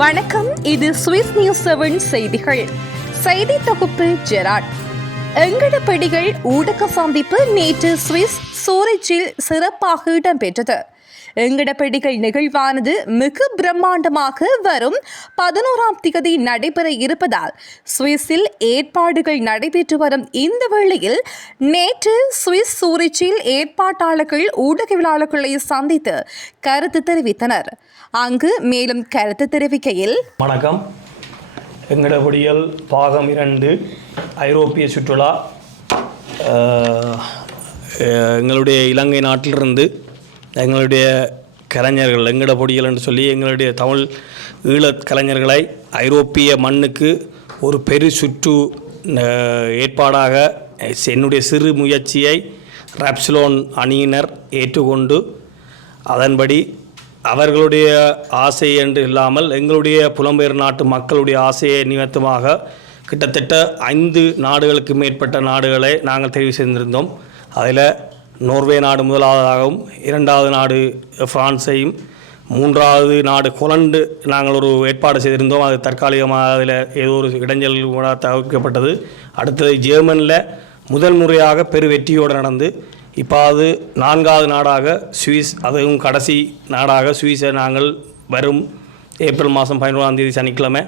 வணக்கம், இது Swiss news 7 செய்திகள். செய்தி தொகுப்பு ஜெராட். எங்கடப்படிகள் ஊடக சந்திப்பு நேற்று சுவிஸ் சூரிச்சில் சிறப்பாக இடம்பெற்றது. எங்கடப்படிகள் நிகழ்வானது மிக பிரம்மாண்டமாக வரும் 11ஆம் தேதி நடைபெற இருப்பதால் சுவிஸில் ஏற்பாடுகள் நடைபெற்று வரும் இந்த வேளையில் நேற்று சுவிஸ் சூரிச்சில் ஏற்பாட்டாளர்கள் ஊடகவியலாளர்களை சந்தித்து கருத்து தெரிவித்தனர். அங்கு மேலும் கருத்து தெரிவிக்கையில், வணக்கம். எங்கடப்படிகள் பாகம் 2 ஐரோப்பிய சுற்றுலா. எங்களுடைய இலங்கை நாட்டிலிருந்து எங்களுடைய கலைஞர்கள் எங்கடப்படிகள் என்று சொல்லி எங்களுடைய தமிழ் ஈழக் கலைஞர்களை ஐரோப்பிய மண்ணுக்கு ஒரு பெரு சுற்று ஏற்பாடாக என்னுடைய சிறு முயற்சியை ராப்சிலோன் அணியினர் ஏற்றுக்கொண்டு அதன்படி அவர்களுடைய ஆசை என்று இல்லாமல் எங்களுடைய புலம்பெயர் நாட்டு மக்களுடைய ஆசையை நிமித்தமாக கிட்டத்தட்ட 5 நாடுகளுக்கு மேற்பட்ட நாடுகளை நாங்கள் தெரிவு செய்திருந்தோம். அதில் நோர்வே நாடு முதலாவதாகவும், 2வது நாடு பிரான்ஸையும், 3வது நாடு ஹொலண்டு நாங்கள் ஒரு ஏற்பாடு செய்திருந்தோம். அது தற்காலிகமாக அதில் ஏதோ ஒரு இடைஞ்சல் கூட தவிர்க்கப்பட்டது. அடுத்தது ஜெர்மனியில் முதல் முறையாக பெரு வெற்றியோடு நடந்து இப்போ அது 4வது நாடாக சுவிஸ், அதுவும் கடைசி நாடாக சுவிஸை நாங்கள் வரும் ஏப்ரல் மாதம் 11ஆம் தேதி சனிக்கிழமை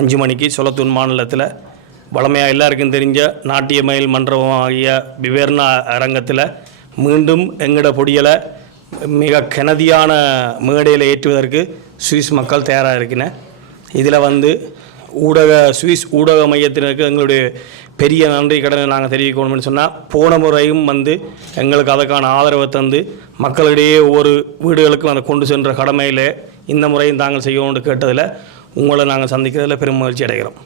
5 மணிக்கு சொலத்தூன் மாநிலத்தில் வளமையாக எல்லாருக்கும் தெரிஞ்ச நாட்டியமயில் மன்றமாகிய பிவேர்னா அரங்கத்தில் மீண்டும் எங்கடப்படிகளை மிக கெனதியான மேடையில் ஏற்றுவதற்கு சுவிஸ் மக்கள் தயாராக இருக்கின்றனர். இதில் சுவிஸ் ஊடக மையத்தினருக்கு எங்களுடைய பெரிய நன்றி கடனை நாங்கள் தெரிவிக்கணும்னு சொன்னால், போன முறையும் எங்களுக்கு அதற்கான ஆதரவை தந்து மக்களிடையே ஒவ்வொரு வீடுகளுக்கும் அதை கொண்டு சென்ற கடமையில் இந்த முறையும் தாங்கள் செய்யணும்னு கேட்டதில் உங்களை நாங்கள் சந்திக்கிறதில் பெரும் மகிழ்ச்சி அடைகிறோம்.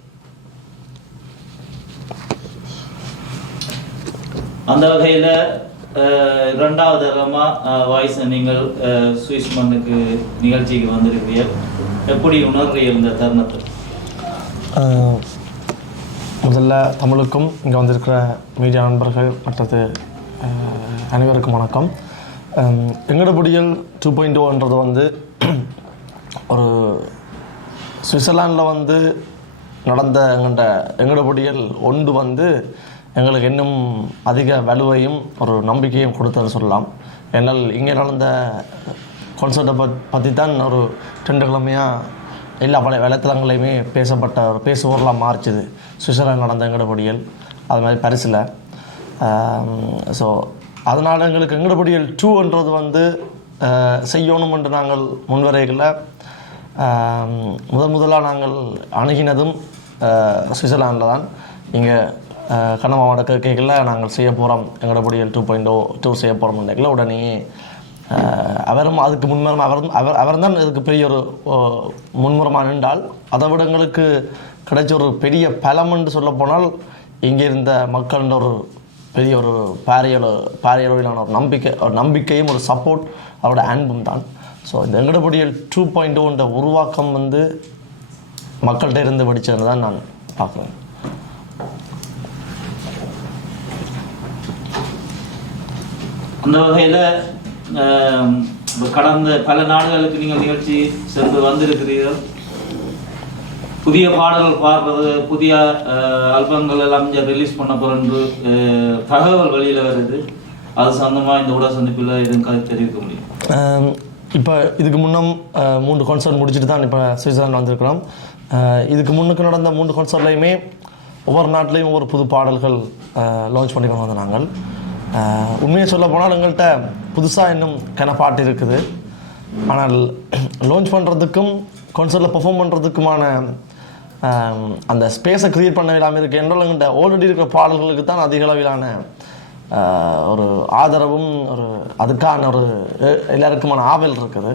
அந்த வகையில் 2வது வாய்ஸ் நீங்கள் சுவிஸ் மண்ணுக்கு நிகழ்ச்சிக்கு வந்திருக்கிறீர்கள். எப்படி உணர்றீர்கள் இந்த தருணத்தை? முதல்ல தமிழுக்கும் இங்கே வந்திருக்கிற மீடியா நண்பர்கள் மற்றது அனைவருக்கும் வணக்கம். எங்கடப்படிகள் 2.0 ஒரு சுவிட்சர்லாண்டில் நடந்த எங்கடப்படிகள் ஒன்று எங்களுக்கு இன்னும் அதிக வலுவையும் ஒரு நம்பிக்கையும் கொடுத்தது சொல்லலாம். ஏன்னால் இங்கே நடந்த கான்சர்ட்டை பற்றி தான் ஒரு 2 கிழமையாக எல்லா வலைத்தளங்களையுமே பேசுவோர்லாம் மாறிச்சுது. சுவிட்சர்லாந்து நடந்த எங்கடப்படிகள் அது மாதிரி பரிசில். ஸோ அதனால் எங்களுக்கு எங்கடப்படிகள் 2 செய்யணும் என்று நாங்கள் முன்வரைகளில் முதலாக நாங்கள் அணுகினதும் சுவிட்சர்லாண்டில் தான். இங்கே கண்ண மாவட்ட கேட்கல நாங்கள் செய்ய போகிறோம் எங்கடப்படிகள் 2.0 செய்ய போகிறோம். உடனே அவரும் அதுக்கு முன்மரமாக அவர் தான் இதுக்கு பெரிய ஒரு முன்மரமாக நின்றால், அதை விட எங்களுக்கு கிடைச்ச ஒரு பெரிய பலம் என்று சொல்ல போனால் இங்கே இருந்த மக்கள் ஒரு பெரிய ஒரு பாரியளவிலான ஒரு நம்பிக்கையும் ஒரு சப்போர்ட் அவரோட அன்பும் தான். ஸோ இந்த எங்கடப்படிகள் 2.0 உருவாக்கம் மக்கள்கிட்ட இருந்து வெடிச்சதுன்னு தான் நான் பார்க்குறேன். அந்த வகையில் கடந்த பல நாடுகளுக்கு நீங்கள் நிகழ்ச்சி சென்று வந்திருக்கிறீர்கள். புதிய பாடல்கள் பாடுறது, புதிய ஆல்பங்கள் எல்லாம் ரிலீஸ் பண்ண போகிற தகவல் வெளியில் வருது. அது சம்பந்தமாக இந்த ஊடக சந்திப்பில் எதுவும் தெரிவிக்க முடியும்? இப்போ இதுக்கு முன்னம் 3 கான்சர்ட் முடிச்சுட்டு தான் இப்போ சுவிட்சர்லாந்து வந்திருக்கிறோம். இதுக்கு முன்னுக்கு நடந்த 3 கான்சர்ட்லையுமே ஒவ்வொரு நாட்டிலையும் ஒவ்வொரு புது பாடல்கள் லான்ச் பண்ணி கொண்டு வந்த நாங்கள். உண்மையை சொல்ல போனால் எங்கள்கிட்ட புதுசாக இன்னும் பாட்டு இருக்குது. ஆனால் லான்ச் பண்ணுறதுக்கும் கான்சர்ட்டில் பெர்ஃபார்ம் பண்ணுறதுக்குமான அந்த ஸ்பேஸை க்ரியேட் பண்ண இல்லாமல் இருக்குது. என்றால் எங்கள்கிட்ட ஆல்ரெடி இருக்கிற பாடல்களுக்கு தான் அதிக அளவிலான ஒரு ஆதரவும் அதுக்கான ஒரு எல்லாருக்குமான ஆவல் இருக்குது.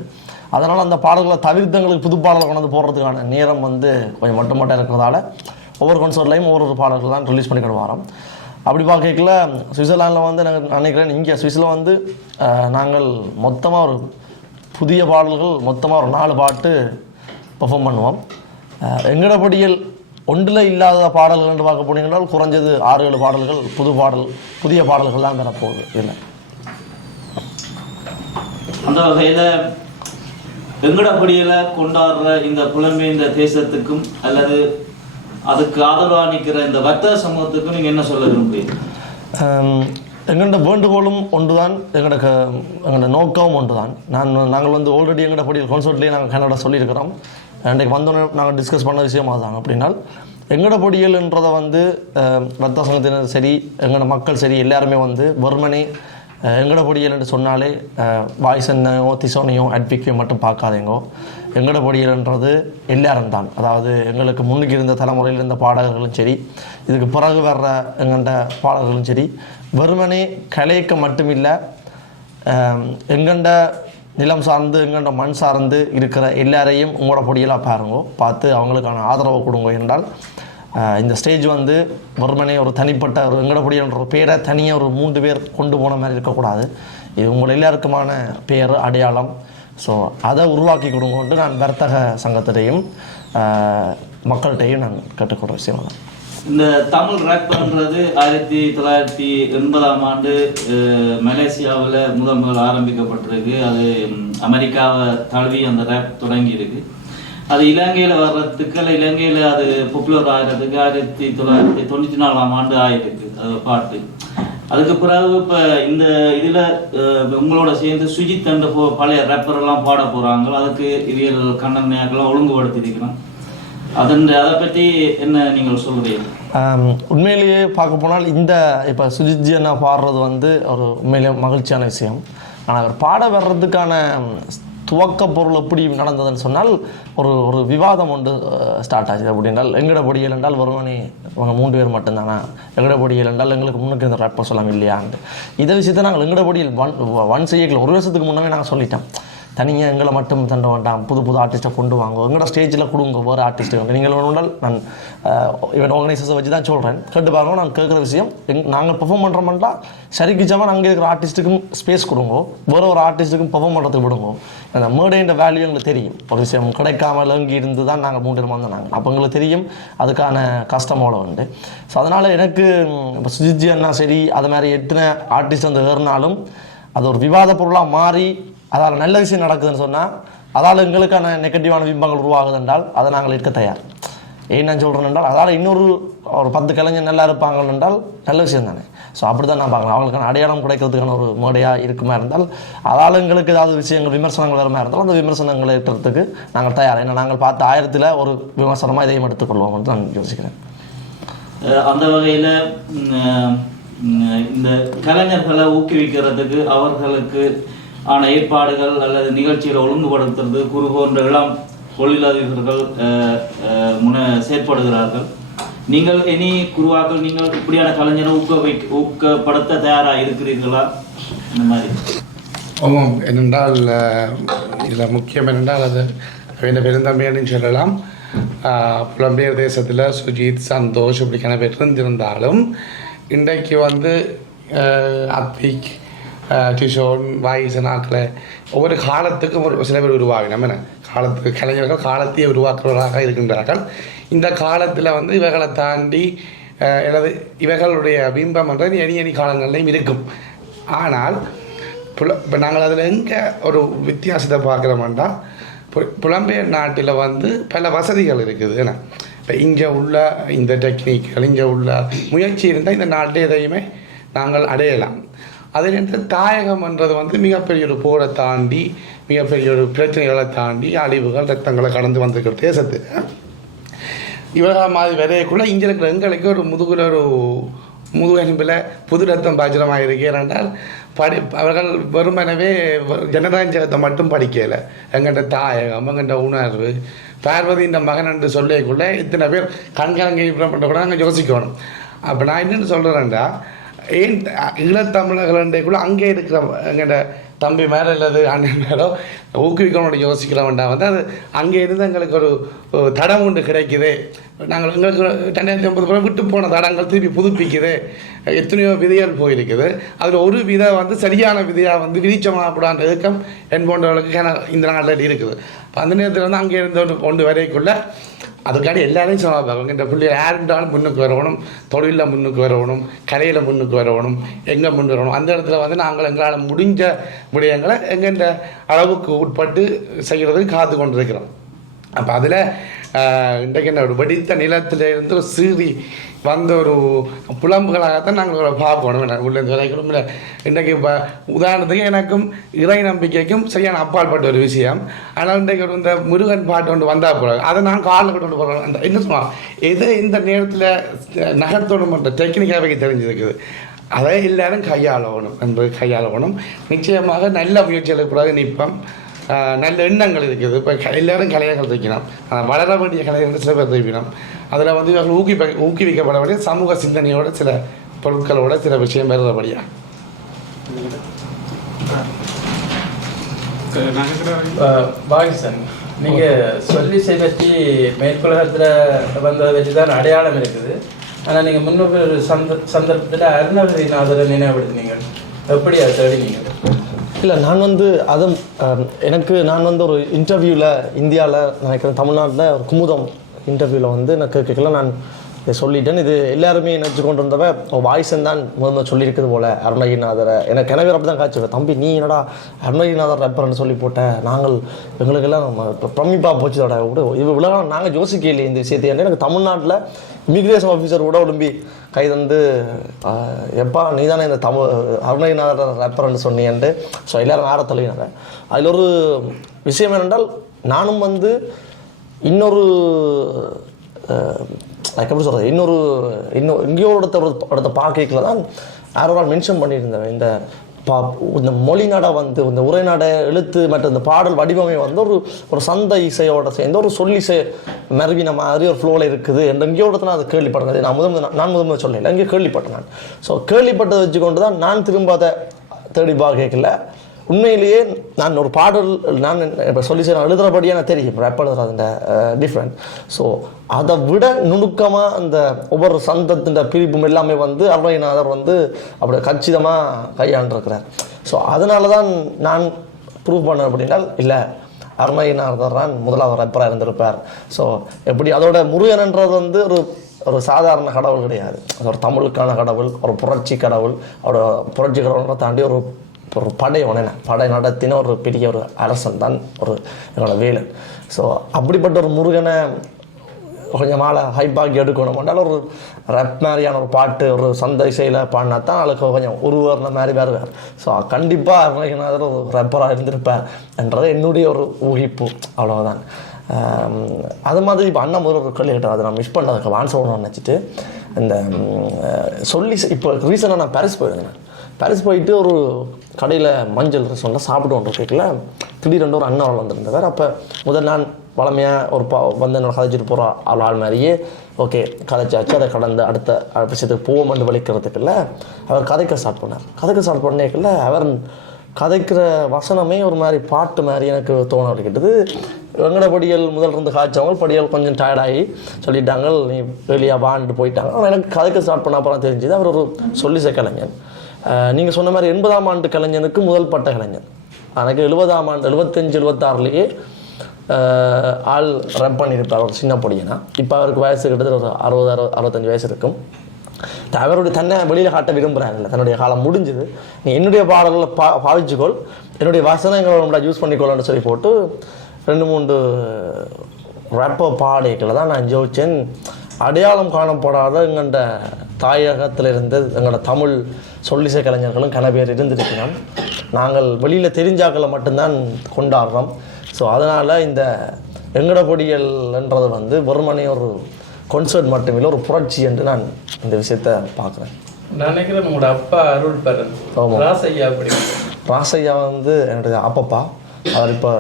அதனால் அந்த பாடல்களை தவிர்த்து எங்களுக்கு புது பாடல்களை கொண்டு போடுறதுக்கான நேரம் கொஞ்சம் மட்டும் இருக்கிறதால ஒவ்வொரு கான்சர்ட்லையும் ஒவ்வொரு பாடல்கள் தான் ரிலீஸ் பண்ணிக்கிட்டு வரோம். அப்படி பார்க்கல சுவிட்சர்லாண்டில் நான் நினைக்கிறேன், இங்கே சுவிஸில் நாங்கள் மொத்தமாக ஒரு புதிய பாடல்கள் மொத்தமாக ஒரு 4 பாட்டு பெர்ஃபார்ம் பண்ணுவோம். எங்கடப்படிகள் 1 இல்லாத பாடல்கள் என்று பார்க்க போனீங்கன்னா குறைஞ்சது 6-7 பாடல்கள் புதிய பாடல்கள் தான் வரப்போகுது. இல்லை அந்த வகையில் எங்கட படியில கொண்டாடுற இந்த புலம்பெயர்ந்த தேசத்துக்கும் அல்லது அதுக்கு ஆதரவாக நிற்கிற இந்த வர்த்தக சமூகத்துக்கும் நீங்கள் என்ன சொல்ல விரும்புகிறீங்க? எங்களோட வேண்டுகோளும் ஒன்று தான், எங்களோட நோக்கமும் ஒன்று தான். நாங்கள் வந்து ஆல்ரெடி எங்களோட படியில் கான்சர்ட்லேயே நாங்கள் கனடா சொல்லியிருக்கிறோம். அன்றைக்கு வந்தோடனே நாங்கள் டிஸ்கஸ் பண்ண விஷயம் அதுதான். அப்படின்னா எங்களோட பொடியல்ன்றதை வந்து வர்த்தக சங்கத்தினர் சரி, எங்களோட மக்கள் சரி, எல்லாருமே வந்து வெறுமனே எங்களோட பொடியல் என்று சொன்னாலே வாய்ஸனையோ திசோனையோ அட்விக்கையோ மட்டும் பார்க்காதேங்கோ. எங்களோட பொடியல்ன்றது எல்லாரும் தான். அதாவது எங்களுக்கு முன்னுக்கு இருந்த தலைமுறையில் இருந்த பாடகர்களும் சரி, இதுக்கு பிறகு வர்ற எங்கள்ட பாடகர்களும் சரி, வெறுமனே கலைக்க மட்டுமில்லை, எங்கள்ட நிலம் சார்ந்து எங்கள்ட மண் சார்ந்து இருக்கிற எல்லாரையும் உங்களோட பொடியலாக பாருங்கோ, பார்த்து அவங்களுக்கான ஆதரவை கொடுங்க. என்றால் இந்த ஸ்டேஜ் வந்து வெறுமனே ஒரு தனிப்பட்ட ஒரு எங்கட பொடியல்ன்ற ஒரு பேரை தனியாக ஒரு 3 பேர் கொண்டு போன மாதிரி இருக்கக்கூடாது. இது உங்கள் எல்லாருக்குமான பேர் அடையாளம். ஸோ அதை உருவாக்கி கொடுங்கன்ட்டு நான் வர்த்தக சங்கத்திலையும் மக்கள்கிட்டையும் நான் கேட்டுக்கொள்கிற விஷயம் தான். இந்த தமிழ் ரேப் பண்ணுறது 1980ஆம் ஆண்டு மலேசியாவில் முதல் ஆரம்பிக்கப்பட்டிருக்கு. அது அமெரிக்காவை தழுவி அந்த ரேப் தொடங்கி இருக்கு. அது இலங்கையில் வர்றதுக்கு இல்லை, இலங்கையில் அது பாப்புலர் ஆகிறதுக்கு 1994ஆம் ஆண்டு ஆயிருக்கு அது பாட்டு. அதுக்கு பிறகு இப்போ இந்த இதில் உங்களோட சேர்ந்து சுஜித் அண்ட் பழைய ரேப்பரெல்லாம் பாட போகிறாங்க. அதுக்கு இவியல் கண்ணனையாக்கெல்லாம் ஒழுங்குபடுத்தியிருக்கிறோம். அதை பற்றி என்ன நீங்கள் சொல்கிறீங்க? உண்மையிலேயே பார்க்க போனால் இந்த இப்போ சுஜித் அண்ணா பாடுறது வந்து ஒரு உண்மையிலேயே மகிழ்ச்சியான விஷயம். ஆனால் அவர் பாட வர்றதுக்கான துவக்க பொருள் எப்படி நடந்ததுன்னு சொன்னால் ஒரு விவாதம் ஒன்று ஸ்டார்ட் ஆச்சு. அப்படின்றால் எங்கட பொடியல் என்றால் வருவானே அவங்க 3 பேர் மட்டும்தானா, எங்கட பொடியல் என்றால் எங்களுக்கு முன்னுக்கு இந்த ரேப்பர் சொல்லாமல் இல்லையான்ட்டு இதை விஷயத்தை நாங்கள் எங்கட பொடியல் ஒன் செய்யல. ஒரு வருஷத்துக்கு முன்னாவே நாங்கள் சொல்லிட்டோம், தனியாக எங்களை மட்டும் தண்ட வேண்டாம், புது ஆர்டிஸ்ட்டை கொண்டு வாங்க, எங்களோட ஸ்டேஜில் கொடுங்க வேறு ஆர்டிஸ்ட்டு. நீங்கள் ஒன்றால் நான் இவன் ஆர்கனைசர்ஸை வச்சு தான் சொல்கிறேன், கேட்டு பாருங்க. நான் கேட்குற விஷயம் நாங்கள் பெர்ஃபார்ம் பண்ணுறோம்னா சரிக்கிச்சாமல் அங்கே இருக்கிற ஆர்டிஸ்ட்டுக்கும் ஸ்பேஸ் கொடுங்க, வேறு ஒரு ஆர்டிஸ்ட்டுக்கும் பெர்ஃபார்ம் பண்ணுறதுக்கு விடுங்க. அந்த மேடைன்ற வேல்யூ எங்களுக்கு தெரியும். ஒரு விஷயம் கிடைக்காமல் இங்கே இருந்து தான் நாங்கள் 3 பேர் வந்தோம். அப்போ எங்களுக்கு தெரியும் அதுக்கான கஷ்டமோட உண்டு. ஸோ அதனால் எனக்கு இப்போ சுஜித் அண்ணா சரி, அது மாதிரி எத்தனை ஆர்டிஸ்ட் வந்து ஏறினாலும் அது ஒரு விவாத பொருளாக மாறி அதால் நல்ல விஷயம் நடக்குதுன்னு சொன்னால், அதால் எங்களுக்கான நெகட்டிவான பிம்பங்கள் உருவாகுது என்றால் அதை நாங்கள் இருக்க தயார். ஏன் நான் சொல்கிறேன் என்றால் அதால் இன்னொரு 10 கலைஞர் நல்லா இருப்பாங்க என்றால் நல்ல விஷயம் தானே. ஸோ அப்படி தான் நான் பார்க்கலாம். அவங்களுக்கான அடையாளம் கிடைக்கிறதுக்கான ஒரு மேடையாக இருக்குமா இருந்தால், அதால் எங்களுக்கு ஏதாவது விஷயங்கள் விமர்சனங்கள் வருமா இருந்தால் அந்த விமர்சனங்களை ஏற்றுறதுக்கு நாங்கள் தயார். ஏன்னா நாங்கள் பார்த்த 1000ல் ஒரு விமர்சனமாக இதையும் எடுத்துக்கொள்வோம் நான் யோசிக்கிறேன். அந்த வகையில் இந்த கலைஞர்களை ஊக்குவிக்கிறதுக்கு அவர்களுக்கு ஆன ஏற்பாடுகள் அல்லது நிகழ்ச்சிகளை ஒழுங்குபடுத்துறது குறு போன்ற இளம் தொழிலதிபர்கள் செயற்படுகிறார்கள். நீங்கள் இனி குருவாக்கள் நீங்கள் இப்படியான கலைஞரை ஊக்கப்படுத்த தயாராக இருக்கிறீர்களா? இந்த மாதிரி ஆமாம். என்னென்றால் இதில் முக்கியம் என்னென்றால் அது என்ன பெருந்தன்மைன்னு சொல்லலாம். புலம்பெயர் தேசத்தில் சுஜித், சந்தோஷ் இப்படிக்கான பேர் இருந்திருந்தாலும் இன்றைக்கு வந்து அத்விக், கிஷோன், வாய்ஸனாக்களை ஒவ்வொரு காலத்துக்கும் ஒரு சில பேர் உருவாகினோம். என்ன காலத்துக்கு கலைஞர்கள் காலத்தையே உருவாக்குறவர்களாக இருக்கின்றார்கள். இந்த காலத்தில் வந்து இவர்களை தாண்டி எனது இவர்களுடைய பிம்பம் என்றது இனி காலங்கள்லையும் இருக்கும். ஆனால் இப்போ நாங்கள் அதில் எங்கே ஒரு வித்தியாசத்தை பார்க்குறோம்னா, புலம்பெயர் நாட்டில் வந்து பல வசதிகள் இருக்குது. ஏன்னா இப்போ இங்கே உள்ள இந்த டெக்னிக்கள், இங்கே உள்ள முயற்சி இருந்தால் இந்த நாட்டில் எதையுமே நாங்கள் அடையலாம். அதே நேரத்தில் தாயகம்ன்றது வந்து மிகப்பெரிய ஒரு போரை தாண்டி, மிகப்பெரிய ஒரு பிரச்சனைகளை தாண்டி, அழிவுகள் ரத்தங்களை கடந்து வந்திருக்கிற தேசத்து இவர்கள் மாதிரி விதையக்குள்ளே இங்கே இருக்கிற எங்களுக்கு ஒரு முதுகெலும்பில் புது ரத்தம் பாஜனமாக இருக்கிறால் அவர்கள் வெறுமனவே ஜனநாயகத்தை மட்டும் படிக்கலை. எங்கள்கிட்ட தாயகம், எங்கள்கிட்ட உணர்வு, பார்வதியின் மகன் என்று சொல்லக்குள்ளே இத்தனை பேர் கண்கலங்கி பண்ணுற கூட நாங்கள் யோசிக்கணும். அப்போ நான் என்னென்னு சொல்கிறேன்டா, ஏன் ஈழத்தமிழர்கள்ன்றக்குள்ள அங்கே இருக்கிற எங்கள்கிட்ட தம்பி மேலே அல்லது அண்ணன் மேலோ ஊக்குவிக்கணும்னு யோசிக்கிறவன்டா வந்து அது அங்கே இருந்து எங்களுக்கு ஒரு தடம் ஒன்று கிடைக்குது. நாங்கள் எங்களுக்கு 2050 விட்டு போன தடங்கள் திருப்பி புதுப்பிக்குது. எத்தனையோ விதைகள் போயிருக்குது. அதில் ஒரு விதை வந்து சரியான விதையாக வந்து விதிச்சமாகக்கூடாத இயக்கம் என் போன்றவர்களுக்கு இந்த நாளில் இருக்குது. அப்போ அந்த நேரத்தில் வந்து அங்கே இருந்து ஒன்று வரைக்குள்ள அதுக்காண்டி எல்லாரையும் சொன்னாங்க இந்த பிள்ளைகள் யாருன்றாலும் முன்னுக்கு வரணும், தொழிலில் முன்னுக்கு வரணும், கலையில் முன்னுக்கு வரணும், எங்கே முன்னுக்கு வரணும். அந்த இடத்துல வந்து நாங்கள் எங்களால் முடிஞ்ச விடயங்களை எங்கெந்த அளவுக்கு உட்பட்டு செய்கிறதுக்கு காத்து கொண்டு இருக்கிறோம். அப்போ அதில் இன்றைக்கு என்ன ஒரு வெடித்த நிலத்திலிருந்து ஒரு சீறி வந்த ஒரு புலம்புகளாகத்தான் நாங்கள் பார்க்கணும். உள்ள வரைக்கும் இல்லை இன்றைக்கு இப்போ உதாரணத்துக்கு எனக்கும் இறை நம்பிக்கைக்கும் சரியான அப்பாற்பட்ட ஒரு விஷயம். ஆனால் இன்றைக்கு ஒரு இந்த முருகன் பாட்டு கொண்டு வந்தால் போகிறாங்க, அதை நான் காலில் கொண்டு போகிறோம். அந்த என்ன சொல்லுவாங்க, எது இந்த நேரத்தில் நகர்த்தணும்ன்ற டெக்னிக்காகவே தெரிஞ்சிருக்குது. அதை எல்லாரும் கையாளணும் என்பது கையாளணும். நிச்சயமாக நல்ல முயற்சிகளுக்கு பிறகு நிற்போம். நல்ல எண்ணங்கள் இருக்குது. இப்போ எல்லோரும் கலைகள் இருக்கணும், வளர வேண்டிய கலைகள் சில பேர் இருக்கணும். அதில் வந்து இவர்கள் ஊக்குவிக்கப்பட வேண்டிய சமூக சிந்தனையோட சில பொருட்களோட சில விஷயம் வருதபடியா. பாகிஸ்தான் நீங்கள் சொல்லிசை பற்றி மேற்குலகத்தில் வந்ததை வச்சு தான் அடையாளம் இருக்குது. ஆனால் நீங்கள் முன்னொரு சந்தர்ப்பத்தில் அருணகிரிநாதரை நினைவுபடுத்தினீங்க, எப்படி அதை தேடினீங்க? இல்லை, நான் வந்து அதை நான் வந்து ஒரு இன்டர்வியூவில் இந்தியாவில் நினைக்கிறேன், தமிழ்நாட்டில் ஒரு குமுதம் இன்டர்வியூவில் வந்து நான் கேட்கல, நான் இதை சொல்லிட்டேன். இது எல்லாருமே நினச்சி கொண்டு வந்தவ வாய்ஸன் தான் முதல்ல சொல்லியிருக்குது போல் அருணகிரிநாதரை. எனக்கு எனவே அப்படி தான் காய்ச்சுவேன், தம்பி நீ என்னடா அருணகிரிநாதர் ரப்பர்னு சொல்லி போட்டேன், நாங்கள் எங்களுக்கெல்லாம் பிரமிப்பாக போச்சுதோட விட இது உலகம் நாங்கள் யோசிக்கலையே இந்த விஷயத்தை. எனக்கு தமிழ்நாட்டில் இமிக்ரேஷன் ஆஃபீஸர் கூட உடம்பி கை தந்து எப்பா நீ தானே இந்த அருணகிரிநாதர் ரப்பர்னு சொன்னியன்ட்டு. ஸோ எல்லோரும் ஆற தலையினாங்க. அதில் ஒரு விஷயம் என்னென்றால், நானும் வந்து இன்னொரு எப்படி சொல்கிறது, எங்கேயோ இடத்த பார்க்கல தான் யாரோ மென்ஷன் பண்ணியிருந்தேன். இந்த மொழி நடை வந்து இந்த உரைநடை எழுத்து மற்றும் இந்த பாடல் வடிவமே வந்து ஒரு சந்தை இசையோட சேர்ந்து ஒரு சொல்லிசை மருவின மாதிரி ஒரு ஃப்ளோவில் இருக்குது என்று எங்கேயோ இடத்துல அதை கேள்விப்பட்டது. நான் முதல்ல சொல்லலை, எங்கேயோ கேள்விப்பட்டேன் நான். ஸோ கேள்விப்பட்டதை வச்சுக்கொண்டு தான் நான் திரும்ப அதை தேடி பார்க்கல. உண்மையிலேயே நான் ஒரு பாடல் நான் இப்போ சொல்லி நான் எழுதுகிறபடியே நான் தெரியும் ரேப் எழுதுறது அந்த டிஃப்ரெண்ட். ஸோ அதை விட நுணுக்கமாக அந்த ஒவ்வொரு சந்தத்தின் பிரிப்பும் எல்லாமே வந்து அருணகிரிநாதர் வந்து அப்படி கச்சிதமாக கையாண்டிருக்கிறார். ஸோ அதனால தான் நான் ப்ரூவ் பண்ணேன் அப்படின்னா, இல்லை அருணகிரிநாதர் தான் முதலாவது ரேப்பராக இருந்திருப்பார். ஸோ எப்படி அதோட முருகன்ன்றது வந்து ஒரு சாதாரண கடவுள் கிடையாது, அது ஒரு தமிழுக்கான கடவுள், ஒரு புரட்சி கடவுள். அவரோட புரட்சி கடவுளை தாண்டி ஒரு படை நடத்தின ஒரு பெரிய ஒரு அரசன் தான் என்னோட வேலன். ஸோ அப்படிப்பட்ட ஒரு முருகனை கொஞ்சம் மாலை ஹைப்பாக்கி எடுக்கணும் என்றால் ஒரு ரப் மாதிரியான ஒரு பாட்டு ஒரு சந்தை இசையில் பாடினா தான் அதுக்கு கொஞ்சம் உருவர்ன மாதிரி வருவார். ஸோ கண்டிப்பாக அருணகிரிநாதர் ஒரு ரப்பராக இருந்திருப்பார் என்றது என்னுடைய ஒரு ஊகிப்பு, அவ்வளோதான். அது மாதிரி இப்போ அண்ணன் முதல்ல ஒரு கேள்வி கேட்டார், அதை நான் மிஸ் பண்ணதுக்கு ஆன்சர் பண்ணணும்னு நினச்சிட்டு இந்த சொல்லி இப்போ ரீசனாக நான் பாரிஸ் போயிருந்தேன். பாரிஸ் போயிட்டு ஒரு கடையில் மஞ்சள் ரெஸ்டாரண்ட்டில் சாப்பிடுவோன்ற கேட்கல திடீரென்று ஒரு அண்ணன் வந்திருந்தவர். அப்போ முதல் நான் வளமையாக ஒரு வந்து என்னோட கதைச்சிட்டு போகிற ஆள் மாதிரியே ஓகே கதைச்சாச்சு, அதை கடந்து அடுத்த விஷயத்துக்கு போவோம்னு வலிக்கிறதுக்குள்ள அவர் கதைக்க ஸ்டார்ட் பண்ணிக்கல அவர் கதைக்கிற வசனமே ஒரு மாதிரி பாட்டு மாதிரி எனக்கு தோண அப்படிக்கிட்டது. வெங்கட படியல் முதல் இருந்து காய்ச்சவங்க படியல் கொஞ்சம் டயர்டாகி சொல்லிட்டாங்க, நீ வெளியாக வாண்டு போயிட்டாங்க. ஆனால் எனக்கு கதைக்க ஸ்டார்ட் பண்ண அப்புறம் தெரிஞ்சுது அவர் ஒரு சொல்லிசை கலைஞன். நீங்கள் சொன்ன மாதிரி 80ஆம் ஆண்டு கலைஞனுக்கு முதல் பட்ட கலைஞன். எனக்கு 70ஆம் ஆண்டு 75-76லேயே ஆள் ரப் பண்ணியிருப்பார் ஒரு சின்ன பொடியனா. இப்போ அவருக்கு வயசு கிட்டத்தட்ட ஒரு 60-65 வயசு இருக்கும். அவருடைய தன்னை வெளியில் காட்ட விரும்புகிறாங்கல்ல, தன்னுடைய காலம் முடிஞ்சுது, நீ என்னுடைய பாடல்களை பாவிச்சுக்கொள், என்னுடைய வசனங்களை நம்மளை யூஸ் பண்ணிக்கொள்ளன்னு சொல்லி போட்டு 2-3 ரப்ப பாடைகளை தான் நான் ஜோதிச்சேன். அடையாளம் காணப்படாத எங்கள்ட தாயகத்தில் இருந்து எங்களோட தமிழ் சொல்லிசை கலைஞர்களும் கன பேர் இருந்திருக்கிறோம். நாங்கள் வெளியில் தெரிஞ்சாக்களை மட்டும்தான் கொண்டாடுறோம். ஸோ அதனால் இந்த எங்கட பொடியல்ன்றது வந்து வெறுமனே ஒரு கான்சர்ட் மட்டுமே ஒரு புரட்சி என்று நான் இந்த விஷயத்தை பார்க்குறேன். நான் நினைக்கிறேன் உங்களோட அப்பா அருள் பரன் ராசையா. அப்படி ராசையா வந்து என்னுடைய அப்பப்பா, அவர் இப்போ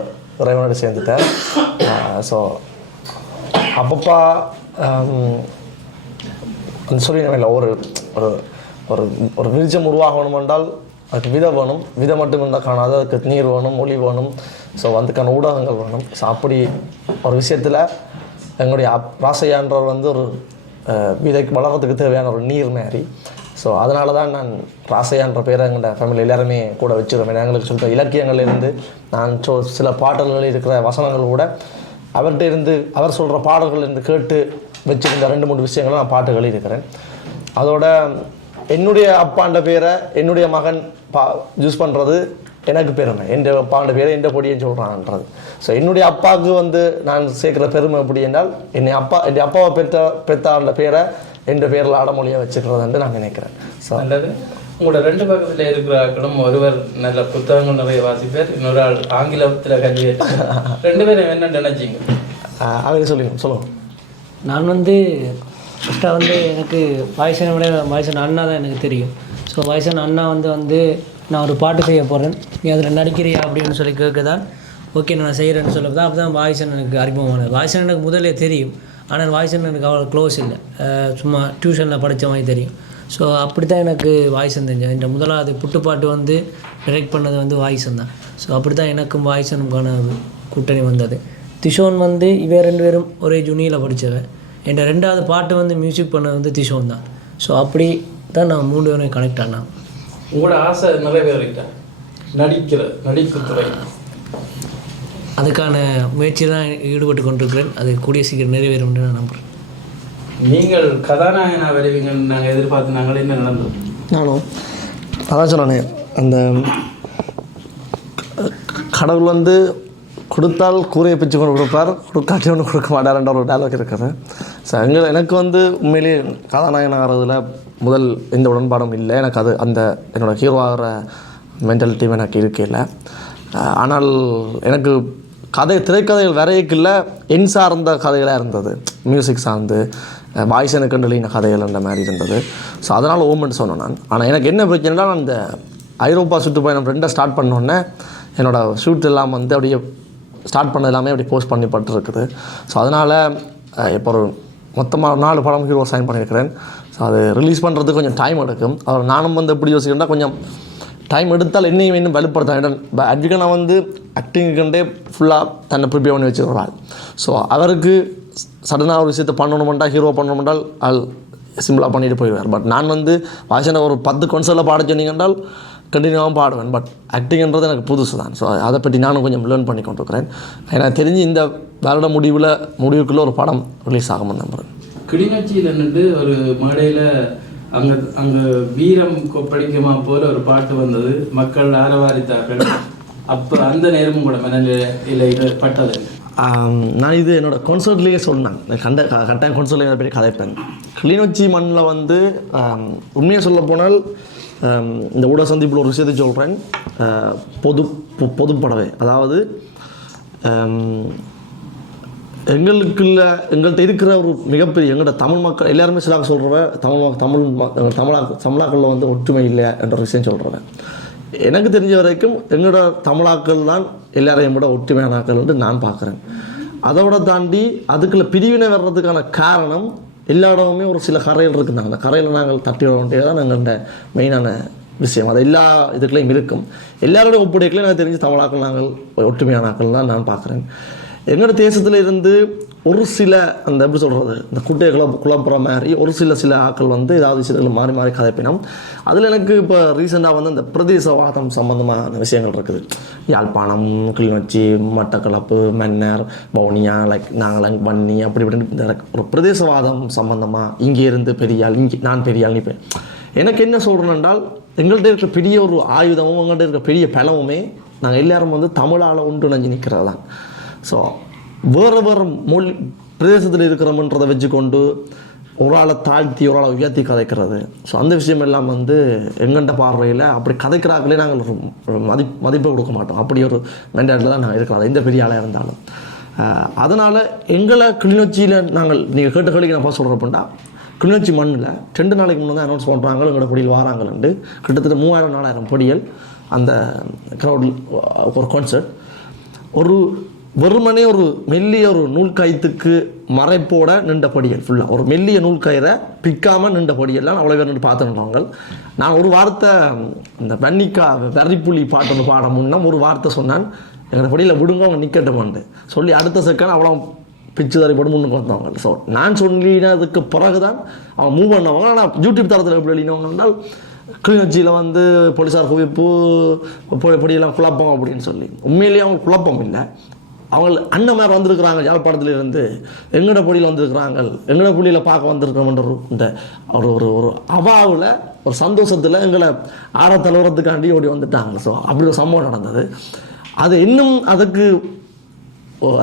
இறைவனோடு சேர்ந்துட்டார். ஸோ அப்பப்பா சொல்லி இல்லை, ஒரு ஒரு ஒரு ஒரு விருட்சம் உருவாகணும் என்றால் அதுக்கு விதை வேணும், விதை மட்டும் இருந்தால் காணாது, அதுக்கு நீர் வேணும், மொழி வேணும், ஸோ அதுக்கான ஊடகங்கள் வேணும். ஸோ அப்படி ஒரு விஷயத்தில் எங்களுடைய ராசையான்றவர் வந்து ஒரு விதைக்கு வளர்கிறதுக்கு தேவையான ஒரு நீர் மாதிரி. ஸோ அதனால தான் நான் ராசையான்ற பேரை எங்களோட ஃபேமிலி எல்லாருமே கூட வச்சுருவேன். எங்களுக்கு சொல்கிற இலக்கியங்கள்லேருந்து நான் சில பாடல்களில் இருக்கிற வசனங்கள் கூட அவர்கிட்ட இருந்து அவர் சொல்கிற பாடல்கள் இருந்து கேட்டு வச்சுருந்த 2-3 விஷயங்களை நான் பாட்டு எழுதியிருக்கிறேன். அதோட என்னுடைய அப்பாண்ட பேரை என்னுடைய மகன் யூஸ் பண்ணுறது எனக்கு பெருமை. என் அப்பாண்ட பேரை எந்த பொடியன்னு சொல்கிறான்ன்றது. ஸோ என்னுடைய அப்பாவுக்கு வந்து நான் சேர்க்குற பெருமை எப்படி என்றால் என் அப்பாவை பெற்றாண்ட பேரை என் பேரில் அடமொழியாக வச்சுக்கிறதுன்னு நான் நினைக்கிறேன். ஸோ நல்லது. உங்களோட 2 பக்கத்தில் இருக்கிற ஆக்களும் ஒருவர் நல்ல புத்தகங்கள் நிறைய வாசிப்பார், இன்னொரு ஆள் ஆங்கிலத்தில் கல்வி 2 பேரும் என்ன நினைச்சிங்க? அவங்க சொல்லுங்க. நான் வந்து ஃபஸ்ட்டாக வந்து எனக்கு வாய்ஸனை விட வாய்ஸன் அண்ணா தான் எனக்கு தெரியும். ஸோ வாய்ஸன் அண்ணா வந்து நான் ஒரு பாட்டு செய்ய போகிறேன், நீ அதில் நடிக்கிறியா அப்படின்னு சொல்லி கேட்க தான் ஓகே நான் செய்கிறேன்னு சொல்ல தான் அப்போ தான் வாய்ஸன் எனக்கு அறிமுகமானது. வாய்ஸன் எனக்கு முதலே தெரியும், ஆனால் வாய்ஸன் எனக்கு அவ்வளோ க்ளோஸ் இல்லை, சும்மா டியூஷனில் படித்த மாதிரி தெரியும். ஸோ அப்படி தான் எனக்கு வாய்ஸன் தெரிஞ்சேன். இந்த முதலாவது புட்டுப்பாட்டு வந்து டைரக்ட் பண்ணது வந்து வாய்ஸன் தான். ஸோ அப்படி தான் எனக்கும் வாய்ஸனுக்கான கூட்டணி வந்தது. திஷோன் வந்து இவ 2 பேரும் ஒரே ஜூனியில் படித்தவன். என் 2வது பாட்டு வந்து மியூசிக் பண்ணது வந்து திஷோன் தான். ஸோ அப்படி தான் நான் 3 பேரும் கனெக்ட் ஆனான். உங்களோட ஆசை நிறைவேறிட்டா நடிப்புத்துறை? அதுக்கான முயற்சி தான் ஈடுபட்டு கொண்டிருக்கிறேன். அது கூடிய சீக்கிரம் நிறைவேறும் என்று நான் நம்புகிறேன். நீங்கள் கதாநாயகனாக வருவீங்கன்னு நாங்கள் எதிர்பார்த்து நாங்கள் என்ன நடந்தோம்? நானும் அதான் சொன்னானே, அந்த கடவுள் வந்து கொடுத்தால் கூரையை பிச்சு கொண்டு கொடுப்பார், கொடுக்காட்டி ஒன்று கொடுக்க மாட்டார்ன்ற ஒரு டயலாக் இருக்குது. ஸோ எனக்கு வந்து உண்மையிலேயே கதாநாயகன் ஆகிறதுல முதல் எந்த உடன்பாடும் இல்லை. எனக்கு அது அந்த என்னோடய ஹீரோ ஆகிற மென்டாலிட்டியும் எனக்கு இருக்கையில். ஆனால் எனக்கு திரைக்கதைகள் வரையக்கில்ல என் சார்ந்த கதைகளாக இருந்தது, மியூசிக் சார்ந்து வாய்ஸனுக்கு எழுதின கதைகள் அந்த மாதிரி இருந்தது. ஸோ அதனால் ஓமெண்ட் சொன்னேன் நான். ஆனால் எனக்கு என்ன பிரச்சனைனா, நான் இந்த ஐரோப்பா சுற்றுப்பயணம் 2 ஸ்டார்ட் பண்ணோன்னே என்னோடய ஷூட் எல்லாம் வந்து அப்படியே ஸ்டார்ட் பண்ணது எல்லாமே அப்படி போஸ்ட் பண்ணிப்பட்டுருக்குது. ஸோ அதனால் இப்போ ஒரு மொத்தமாக 4 படம் ஹீரோ சைன் பண்ணியிருக்கிறேன். ஸோ அது ரிலீஸ் பண்ணுறதுக்கு கொஞ்சம் டைம் எடுக்கும். அவர் நானும் வந்து எப்படி யோசிக்கிறேன்னா, கொஞ்சம் டைம் எடுத்தால் என்னையும் இன்னும் வலுப்படுத்தேன். அட்விகா நான் வந்து ஆக்டிங்குக்கண்டே ஃபுல்லாக தன்னை ப்ரிப்பேர் பண்ணி வச்சுருவாள். ஸோ அவருக்கு சடனாக ஒரு விஷயத்தை பண்ணணுமெண்டா, ஹீரோ பண்ணணுமென்றால் ஆள் சிம்பிளாக பண்ணிட்டு போயிடுவார். பட் நான் வந்து வாய்ஸனை ஒரு 10 கான்சர்ட்டில் பாட சொன்னீங்கன்றால் கண்டினியூவாக பாடுவேன். பட் ஆக்டிங்கிறது எனக்கு புதுசு தான். ஸோ அதை பற்றி நானும் கொஞ்சம் லேர்ன் பண்ணி கொண்டிருக்கிறேன். எனக்கு தெரிஞ்சு இந்த வருட முடிவுக்குள்ளே ஒரு படம் ரிலீஸ் ஆகும்னு நம்புகிறேன். கிளிநொச்சியில் நின்று ஒரு மேடையில் அங்கே வீரம் கொப்பளிக்குமா போல ஒரு பாட்டு வந்தது, மக்கள் ஆரவாரித்தார்கள். அப்போ அந்த நேரமும் கூட மனநிலையில் பட்டது. நான் இது என்னோடய கான்சர்ட்லேயே சொன்னேன், கட்டாயம் கான்சர்ட்லேயே பற்றி கதைப்பேன். கிளிநொச்சி மண்ணில் வந்து உண்மையாக சொல்ல போனால் இந்த ஊடக சந்திப்பில் ஒரு விஷயத்தை சொல்கிறேன், பொதுப்படவே. அதாவது எங்கள்கிட்ட இருக்கிற ஒரு மிகப்பெரிய எங்களோட தமிழ் மக்கள் எல்லாருமே சிலாக சொல்கிறவ தமிழாக்களில் வந்து ஒற்றுமை இல்லை என்ற விஷயம் சொல்கிறவன். எனக்கு தெரிஞ்ச வரைக்கும் எங்களோட தமிழாக்கள் தான் எல்லாரையும் விட ஒற்றுமையான ஆக்கள் என்று நான் பார்க்குறேன். அதோட தாண்டி அதுக்குள்ள பிரிவினை வர்றதுக்கான காரணம் எல்லா இடமுமே ஒரு சில கரைகள் இருக்குதுங்க. அந்த கரையில் நாங்கள் தட்டி விட வேண்டியது தான் எங்கள்கிட்ட மெயினான விஷயம். அது எல்லா இதுக்குள்ளேயும் இருக்கும். எல்லாரோட ஒப்படைக்கலையும் எனக்கு தெரிஞ்சு தமிழாக்கள் நாங்கள் ஒற்றுமையான ஆக்கள் தான் நான் பார்க்குறேன். எங்களோட தேசத்தில் இருந்து ஒரு சில அந்த எப்படி சொல்கிறது, இந்த குட்டையை குழப்புற மாதிரி ஒரு சில ஆக்கள் வந்து ஏதாவது விஷயங்கள் மாறி மாறி கதைப்பினோம். அதில் எனக்கு இப்போ ரீசெண்டாக வந்து அந்த பிரதேசவாதம் சம்மந்தமான விஷயங்கள் இருக்குது. யாழ்ப்பாணம், கிளிநொச்சி, மட்டக்களப்பு, மன்னர், வவுனியா, நாங்கள் வன்னி அப்படி இப்படின்னு இந்த ஒரு பிரதேசவாதம் சம்மந்தமாக இங்கே இருந்து பெரியாள், நான் பெரியாள் நிற்பேன். எனக்கு என்ன சொல்கிறேன் என்றால், எங்கள்கிட்ட இருக்கிற பெரிய ஒரு ஆயுதமும் எங்கள்கிட்ட இருக்கிற பெரிய பலமுமே நாங்கள் எல்லாரும் வந்து தமிழால் ஒன்றிணைஞ்சு நிற்கிறது தான். ஸோ வேறு மொழி பிரதேசத்தில் இருக்கிறோம்ன்றதை வச்சுக்கொண்டு ஒரு ஆளை தாழ்த்தி ஒரு ஆளை உயர்த்தி கதைக்கிறது. ஸோ அந்த விஷயம் எல்லாம் வந்து எங்கண்ட பார்வையில் அப்படி கதைக்கிறாங்களே நாங்கள் ஒரு மதிப்பை கொடுக்க மாட்டோம். அப்படி ஒரு மென்டாலிட்டியில் தான் நாங்கள் இருக்கிறோம், எந்த பெரிய ஆளாக இருந்தாலும். அதனால் எங்களை கிளிநொச்சியில் நீங்கள் கேட்ட கேள்விக்கு நான் சொல்கிறேன் அப்படின்னா, கிளிநொச்சி மண்ணில் 2 நாளைக்கு முன்னே தான் அனௌன்ஸ் பண்ணுறாங்க எங்களோட பொடியில் வாராங்கள்ண்டு. கிட்டத்தட்ட 3000-4000 பொடிகள் அந்த க்ரௌடில் ஒரு கான்சர்ட். வெறுமனே ஒரு மெல்லிய ஒரு நூல் கயிற்றுக்கு மறைப்போட நின்ற படிகள் ஃபுல்லாக ஒரு மெல்லிய நூல் கயிறை பிக்காமல் நின்ற படியெல்லாம் அவ்வளோ பேர் நின்று பார்த்துருந்தாங்க. நான் ஒரு வார்த்தை இந்த வன்னிக்கா வெறிப்புலி பாட்டு ஒன்று பாட முன்னா ஒரு வார்த்தை சொன்னான், எங்களோட படியில் விடுங்க அவங்க நிற்கட்டுமான்ட்டு சொல்லி அடுத்த செகண்ட் அவ்வளோ பிச்சு தறி போட்டு முன்னுக்கு வந்தவங்க. ஸோ நான் சொல்லினதுக்கு பிறகு தான் அவங்க மூவ் பண்ணவங்க. ஆனால் யூடியூப் தரத்தில் எப்படி எழுதினவங்க என்றால், கிளிநொச்சியில் வந்து போலீஸார் குவிப்பு படியெல்லாம் குழப்பம் அப்படின்னு சொல்லி. உண்மையிலேயே அவங்க குழப்பம் இல்லை, அவங்க அண்ணன் மாதிரி வந்திருக்கிறாங்க யாழ்ப்பாணத்துல இருந்து எங்கட பொடியில் வந்திருக்கிறாங்க எங்கட பொடியில் பார்க்க வந்திருக்கிறோம்ன்ற இந்த ஒரு ஒரு ஒரு அவாவில் ஒரு சந்தோஷத்தில் எங்களை ஆரத்தளவுறதுக்காண்டி ஓடி வந்துட்டாங்க. ஸோ அப்படி ஒரு சம்பவம் நடந்தது. அது இன்னும் அதுக்கு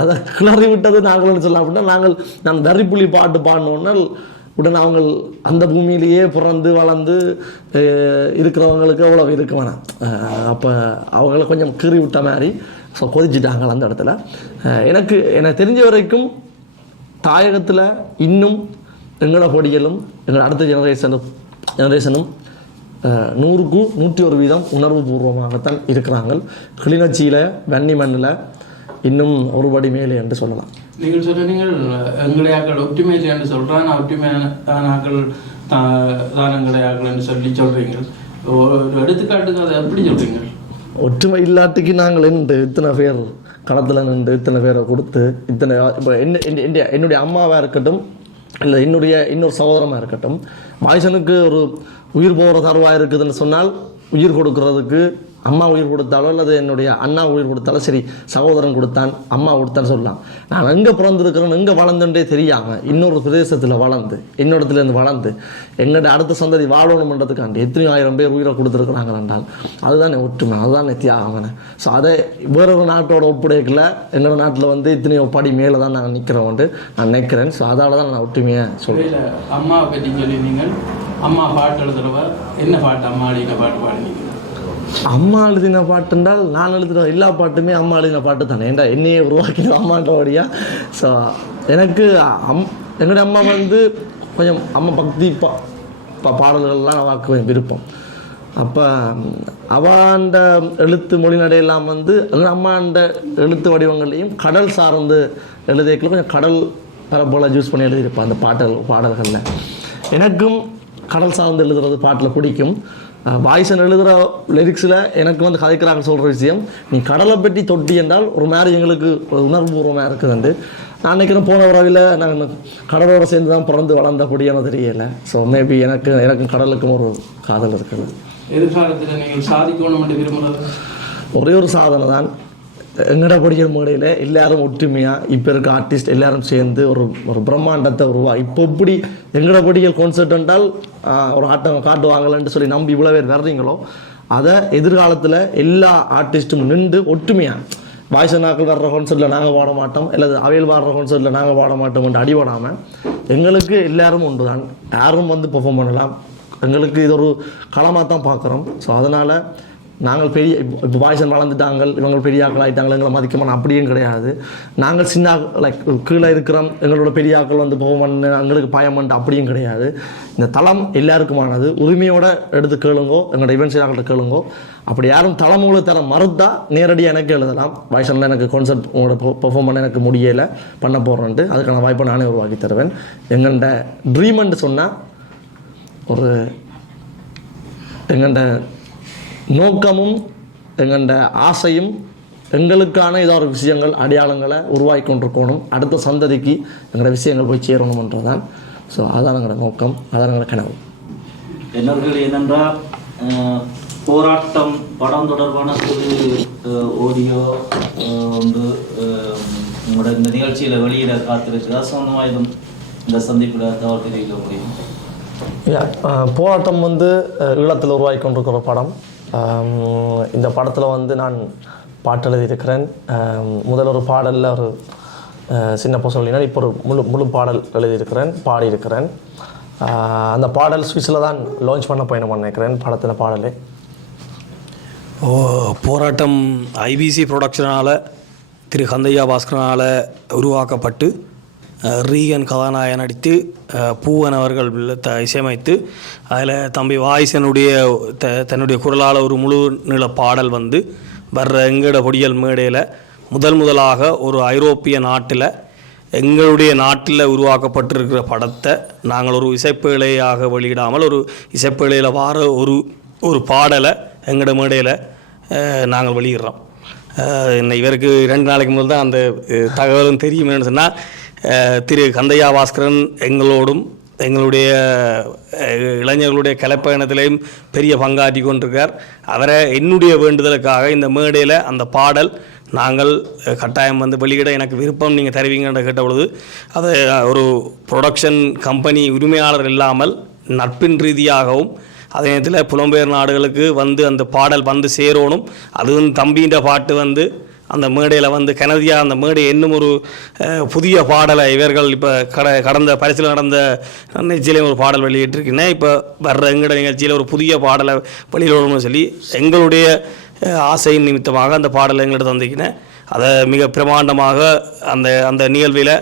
அதை கிளறி விட்டது நாங்கள்னு சொல்லலாம். அப்படின்னா நான் வெறிப்புலி பாட்டு பாடினோன்னா உடனே அவங்க அந்த பூமியிலேயே பிறந்து வளர்ந்து இருக்கிறவங்களுக்கு அவ்வளோ இருக்க வேணாம். அப்போ அவங்கள கொஞ்சம் கீறி விட்ட மாதிரி ஸோ கொதிச்சிட்டாங்க அந்த இடத்துல. எனக்கு தெரிஞ்ச வரைக்கும் தாயகத்தில் இன்னும் எங்களோட பொடிகளும் எங்களோட அடுத்த ஜெனரேஷனும் 100க்கு 101% உணர்வு பூர்வமாகத்தான் இருக்கிறாங்க. கிளிநொச்சியில் வன்னி மண்ணில் இன்னும் ஒருபடி மேலே என்று சொல்லலாம். நீங்கள் சொல்கிறீங்கள் எங்களுடைய ஆக்கள் ஒற்றுமை இல்லைன்னு சொல்கிறான், ஒற்றுமையான ஆக்கள் தானங்களுடைய ஆக்கள்னு சொல்கிறீங்க. ஒரு எடுத்துக்காட்டுக்கு அதை எப்படி சொல்கிறீங்க? ஒற்றுமை இல்லாட்டிக்கு நாங்கள் இத்தனை பேர் களத்தில் நின்று இத்தனை பேரை கொடுத்து இத்தனை இப்போ என்னுடைய அம்மாவாக இருக்கட்டும் இல்லை இன்னொரு சகோதரமாக இருக்கட்டும், மனுஷனுக்கு ஒரு உயிர் போகிற தருவாக இருக்குதுன்னு சொன்னால் உயிர் கொடுக்கறதுக்கு அம்மா உயிர் கொடுத்தாலோ அல்லது என்னுடைய அண்ணா உயிர் கொடுத்தாலும் சரி, சகோதரன் கொடுத்தான் அம்மா கொடுத்தான்னு சொல்லலாம். நான் எங்கே பிறந்திருக்கிறேன்னு எங்கே வளர்ந்துட்டே தெரியாமல் இன்னொரு பிரதேசத்தில் வளர்ந்து இன்னொருத்துலேருந்து வளர்ந்து எங்களோட அடுத்த சந்ததி வாழணுன்றதுக்காண்டி எத்தனையோ ஆயிரம் பேர் உயிரை கொடுத்துருக்குறாங்க என்றால் அதுதான் ஒற்றுமை, அதுதான் தியாகம். ஸோ அதை வேறொரு நாட்டோட ஒப்புடைக்கல எங்களோட நாட்டில் இத்தனையோ படி மேலே தான் நாங்கள் நிற்கிறோன்ட்டு நான் நினைக்கிறேன். ஸோ அதால் தான் நான் ஒற்றுமையாக சொல்கிறேன். அம்மா பற்றி சொல்லியிருந்தீங்க. அம்மா பாட்டு எழுதுறவ என்ன பாட்டு அம்மா அழின பாட்டு பாடினீங்க? அம்மா எழுதின பாட்டுன்றால் நான் எழுதுகிற எல்லா பாட்டுமே அம்மா எழுதின பாட்டு தானே. ஏன்டா என்னையே உருவாக்கின அம்மான்றபடியா. ஸோ எனக்கு என்னுடைய அம்மா கொஞ்சம் அம்மா பக்தி பாடல்கள்லாம் அவளுக்கு கொஞ்சம் விருப்பம். அப்போ அவாண்ட எழுத்து மொழி நடையெல்லாம் அம்மாண்ட எழுத்து வடிவங்கள்லையும் கடல் சார்ந்து எழுதியக்கில் கொஞ்சம் கடல் போல் யூஸ் பண்ணி எழுதியிருப்பேன் அந்த பாடல்களில். எனக்கும் கடல் சார்ந்து எழுதுறது பாட்டில் பிடிக்கும். வாய்ஸன் எழுதுகிற லிரிக்ஸில் எனக்கு கதைக்கிறாங்க சொல்கிற விஷயம், நீ கடலை பற்றி தொட்டி என்றால் ஒரு மாதிரி எங்களுக்கு உணர்வுபூர்வமாக இருக்குதுண்டு. நான் நினைக்கிறேன் போன உறவில் நாங்கள் கடலோடு சேர்ந்து தான் பிறந்து வளர்ந்தபடியான தெரியலை. ஸோ மேபி எனக்கும் கடலுக்கும் ஒரு காதல் இருக்குது. எதிர்காலத்தில் நீங்கள் சாதிக்கணும் என்று விரும்புகிறது ஒரே ஒரு சாதனை தான். எங்கட படிக்கிற முறையில் எல்லாரும் ஒற்றுமையாக இப்போ இருக்க ஆர்டிஸ்ட் எல்லாரும் சேர்ந்து ஒரு பிரம்மாண்டத்தை இப்போ இப்படி எங்கட படிக்கிற கான்செர்ட் என்றால் ஒரு ஆட்டம் காட்டுவாங்கன்னு சொல்லி நம்பி இவ்வளோ பேர் வர்றீங்களோ, அதை எதிர்காலத்தில் எல்லா ஆர்டிஸ்ட்டும் நின்று ஒற்றுமையாக வாய்ஸ் நாக்கள் வர்ற கான்செர்ட்டில் நாங்கள் பாட மாட்டோம் அல்லது அவையில் பாடுற கான்செர்ட்டில் நாங்கள் பாட மாட்டோம் அடிபடாமல் எங்களுக்கு எல்லாரும் ஒன்று தான், யாரும் பெர்ஃபார்ம் பண்ணலாம். எங்களுக்கு இது ஒரு களமாக தான் பார்க்குறோம். ஸோ அதனால் நாங்கள் இப்போ வாய்ஸன் வளர்ந்துட்டாங்க, இவங்க பெரிய ஆக்கள் ஆகிட்டாங்க, எங்களை மதிக்கமான அப்படியும் கிடையாது. நாங்கள் சின்ன கீழே இருக்கிறோம், எங்களோட பெரிய ஆக்கள் போக பண்ணு எங்களுக்கு பயமன்ட்டு அப்படியும் கிடையாது. இந்த தளம் எல்லாருக்குமானது. உரிமையோடு எடுத்து கேளுங்கோ, எங்களோட இவென்ட்ஸ் ஆக்கள்கிட்ட கேளுங்கோ. அப்படி யாரும் தலைமுறை தர மறுத்தா நேரடியாக எனக்கு எழுதலாம். வாய்ஸனில் எனக்கு கான்செர்ட் உங்களோட பெர்ஃபார்ம் பண்ண எனக்கு முடியலை பண்ண போகிறேன்ட்டு அதுக்கான வாய்ப்பை நானே உருவாக்கி தருவேன். எங்கள்கிட்ட ட்ரீம்ன்ட்டு சொன்னால் ஒரு எங்கள்கிட்ட நோக்கமும் எங்கள்ட ஆசையும் எங்களுக்கான ஏதாவது விஷயங்கள் அடையாளங்களை உருவாக்கி கொண்டிருக்கணும், அடுத்த சந்ததிக்கு எங்களோட விஷயங்கள் போய் சேரணும்ன்றதான். ஸோ அதான் எங்களோட நோக்கம், அதான் எங்களோட கனவு. என்னவர்கள் என்னென்றால் போராட்டம் படம் தொடர்பான ஆடியோ உங்களோட இந்த நிகழ்ச்சியில் வெளியிட காத்திருக்குதா? சொந்தமாக இதுவும் இந்த சந்திப்பில் தவறு தெரிவிக்க முடியும். போராட்டம் ஈழத்தில் உருவாக்கி கொண்டிருக்கிற படம். இந்த படத்தில் நான் பாட்டு எழுதியிருக்கிறேன். முதல் ஒரு பாடலில் ஒரு சின்ன சொல்லினால் இப்போ ஒரு முழு பாடல் எழுதியிருக்கிறேன், பாடியிருக்கிறேன். அந்த பாடல் சுவிஸில் தான் லான்ச் பண்ண பயணம் நினைக்கிறேன் படத்தில் பாடலே. போராட்டம் ஐபிசி ப்ரொடக்ஷனால் திரு கந்தையா பாஸ்கரனால் உருவாக்கப்பட்டு ரீகன் கதாநாயகன் நடித்து பூவன் அவர்கள் இசையமைத்து அதில் தம்பி வாய்ஸனுடைய தன்னுடைய குரலால் ஒரு முழு நில பாடல் வர்ற எங்கட பொடியல் மேடையில் முதலாக ஒரு ஐரோப்பிய நாட்டில் எங்களுடைய நாட்டில் உருவாக்கப்பட்டிருக்கிற படத்தை நாங்கள் ஒரு இசைப்பேழையாக வெளியிடாமல் ஒரு இசைப்பேழையில் வார ஒரு பாடலை எங்களோட மேடையில் நாங்கள் வெளியிடுறோம். இவருக்கு 2 நாளைக்கு முதல் தான் அந்த தகவலும் தெரியும். என்னன்னு சொன்னால் திரு கந்தையா பாஸ்கரன் எங்களோடும் எங்களுடைய இளைஞர்களுடைய கலைப்பயணத்திலையும் பெரிய பங்காற்றி கொண்டிருக்கார். அவரை என்னுடைய வேண்டுதலுக்காக இந்த மேடையில் அந்த பாடல் நாங்கள் கட்டாயம் வந்து வெளியிட எனக்கு விருப்பம் நீங்கள் தருவீங்கன்ற கேட்ட பொழுது அதை ஒரு ப்ரொடக்ஷன் கம்பெனி உரிமையாளர் இல்லாமல் நட்பின் ரீதியாகவும் அதே நேரத்தில் புலம்பெயர் நாடுகளுக்கு வந்து அந்த பாடல் வந்து சேரணும். அதுவும் தம்பின்ற பாட்டு வந்து அந்த மேடையில் வந்து கனதியா அந்த மேடை இன்னும் ஒரு புதிய பாடலை இவர்கள் இப்போ கடந்த பரிசில் நடந்த நிகழ்ச்சியிலையும் ஒரு பாடல் வெளியிட்டிருக்கேன். இப்போ வர்ற எங்கட நிகழ்ச்சியில் ஒரு புதிய பாடலை வெளியிடணும்னு சொல்லி எங்களுடைய ஆசையின் நிமித்தமாக அந்த பாடலை எங்கள்கிட்ட தந்திக்கினேன். அதை மிக பிரமாண்டமாக அந்த அந்த நிகழ்வில்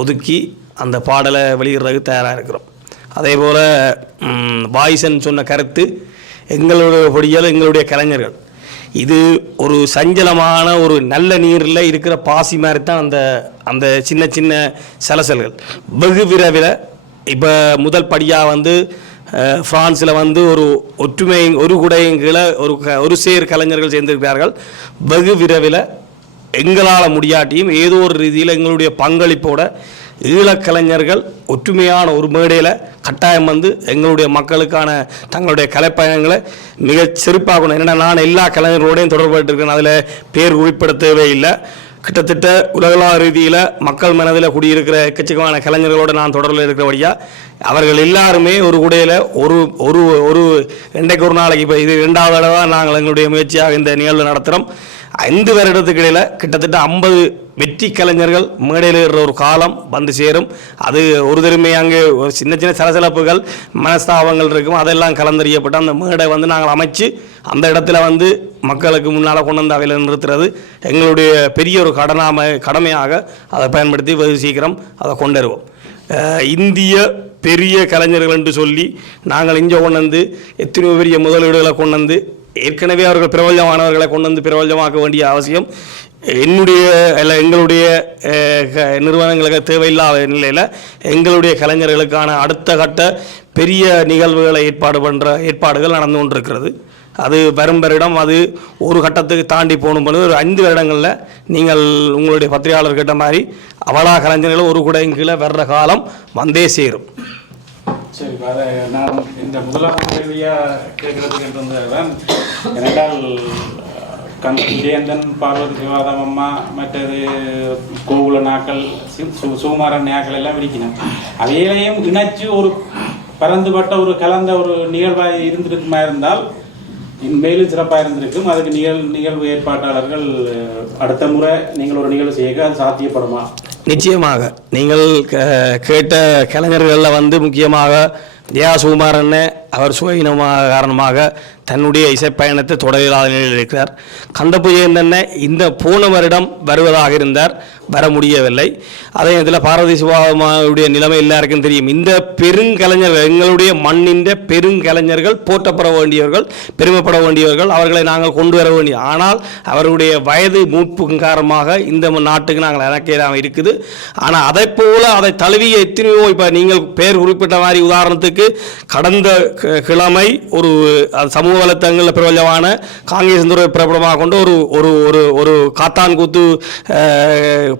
ஒதுக்கி அந்த பாடலை வெளியிடுறதுக்கு தயாராக இருக்கிறோம். அதே போல் வாய்ஸன் சொன்ன கருத்து எங்களுடைய பொடியால் எங்களுடைய கலைஞர்கள் இது ஒரு சஞ்சலமான ஒரு நல்ல நீரில் இருக்கிற பாசி மாதிரி தான் அந்த அந்த சின்ன சின்ன சலசல்கள் வெகு விரைவில் இப்போ முதல் படியாக வந்து ஃப்ரான்ஸில் வந்து ஒரு ஒற்றுமை ஒரு குடையின் கீழே ஒரு சேர் கலைஞர்கள் சேர்ந்திருக்கிறார்கள். வெகு விரைவில் எங்களால் முடியாட்டியும் ஏதோ ஒரு ரீதியில் எங்களுடைய பங்களிப்போட ஈழக்கலைஞர்கள் ஒற்றுமையான ஒரு மேடையில் கட்டாயம் வந்து எங்களுடைய மக்களுக்கான தங்களுடைய கலைப்பயணங்களை மிக சிறப்பாகணும். ஏன்னா நான் எல்லா கலைஞர்களோடையும் தொடர்புபட்டிருக்கேன். அதில் பேர் குறிப்பிட தேவையில்லை. கிட்டத்தட்ட உலகளாவ ரீதியில் மக்கள் மனதில் குடியிருக்கிற எக்கச்சக்கமான கலைஞர்களோடு நான் தொடர்பில் இருக்கிறபடியாக அவர்கள் எல்லாருமே ஒரு குடையில் ஒரு ஒரு ஒரு இன்றைக்கு ஒரு நாளைக்கு இப்போ இது 2வது தடவை நாங்கள் எங்களுடைய முயற்சியாக இந்த நிகழ்வு நடத்துகிறோம். 5 வருடத்துக்கு இடையில் கிட்டத்தட்ட 50 வெற்றி கலைஞர்கள் மேடையில் இருக்கிற ஒரு காலம் வந்து சேரும். அது ஒரு தருமை அங்கே ஒரு சின்ன சின்ன சலசலப்புகள் மனஸ்தாபங்கள் இருக்கும். அதெல்லாம் கலந்தறியப்பட்டு அந்த மேடை வந்து நாங்கள் அமைச்சு அந்த இடத்துல வந்து மக்களுக்கு முன்னால் கொண்டு வந்து அவையில் நிறுத்துறது எங்களுடைய பெரிய ஒரு கடமையாக அதை பயன்படுத்தி வெகு சீக்கிரம் அதை கொண்டுருவோம். இந்திய பெரிய கலைஞர்கள் என்று சொல்லி நாங்கள் இங்கே கொண்டு வந்து எத்தனையோ பெரிய முதலீடுகளை கொண்டு வந்து ஏற்கனவே அவர்கள் பிரபலமானவர்களை கொண்டு வந்து பிரபலமாக்க வேண்டிய அவசியம் எங்களுடைய நிறுவனங்களுக்கு தேவையில்லாத நிலையில் எங்களுடைய கலைஞர்களுக்கான அடுத்த கட்ட பெரிய நிகழ்வுகளை ஏற்பாடுகள் நடந்து கொண்டிருக்கிறது. அது வரும் வருடம் அது ஒரு கட்டத்துக்கு தாண்டி போகணும் பொழுது ஒரு 5 வருடங்களில் நீங்கள் உங்களுடைய பத்திரிகையாளர் கேட்ட மாதிரி அவலா கலைஞர்கள் ஒரு குடையின் கீழே வர்ற காலம் வந்தே சேரும். சரி, நான் இந்த முதலாம் கேள்வியாக கேட்கறதுக்கு ஏனென்றால் விஜயந்தன், பார்வதி சிவாதம் அம்மா, மற்றது கோகுல நாக்கள், சுகுமாரன் நாக்கள் எல்லாம் இருக்கணும். அவையிலையும் இணைச்சு ஒரு பரந்துபட்ட ஒரு கலந்த ஒரு நிகழ்வாக இருந்திருக்குமா இருந்தால் மேலும் சிறப்பாக இருந்திருக்கும். அதுக்கு நிகழ்வு ஏற்பாட்டாளர்கள் அடுத்த முறை நீங்கள் ஒரு நிகழ்வு செய்ய அது சாத்தியப்படுமா? நிச்சயமாக நீங்கள் கேட்ட கலைஞர்களில் வந்து முக்கியமாக ஜெயா சுகுமாரன் அவர் சுயினமாக காரணமாக தன்னுடைய இசைப்பயணத்தை தொடராத நிலையில் இருக்கிறார். கந்தபுஜேந்தன் இந்த போன வருடம் வருவதாக இருந்தார், வர முடியவில்லை. அதே நேரத்தில் பார்வதி சிவாவுடைய நிலைமை எல்லாருக்கும் தெரியும். இந்த பெருங்கலைஞர்கள் எங்களுடைய மண்ணின் பெருங்கலைஞர்கள் போற்றப்பட வேண்டியவர்கள், பெருமைப்பட வேண்டியவர்கள், அவர்களை நாங்கள் கொண்டு வர வேண்டிய. ஆனால் அவருடைய வயது மூப்பு காரணமாக இந்த நாட்டுக்கு நாங்கள் இறக்கலாம் இருக்குது. ஆனால் அதை போல அதை தழுவிய எத்தனையோ இப்போ நீங்கள் பேர் குறிப்பிட்ட மாதிரி உதாரணத்துக்கு கடந்த கிழமை ஒரு சமூக வலைத்தளங்களில் பிரபலமான காங்கிரஸ் துறை பிரபலமாக கொண்டு ஒரு ஒரு ஒரு காத்தான் கூத்து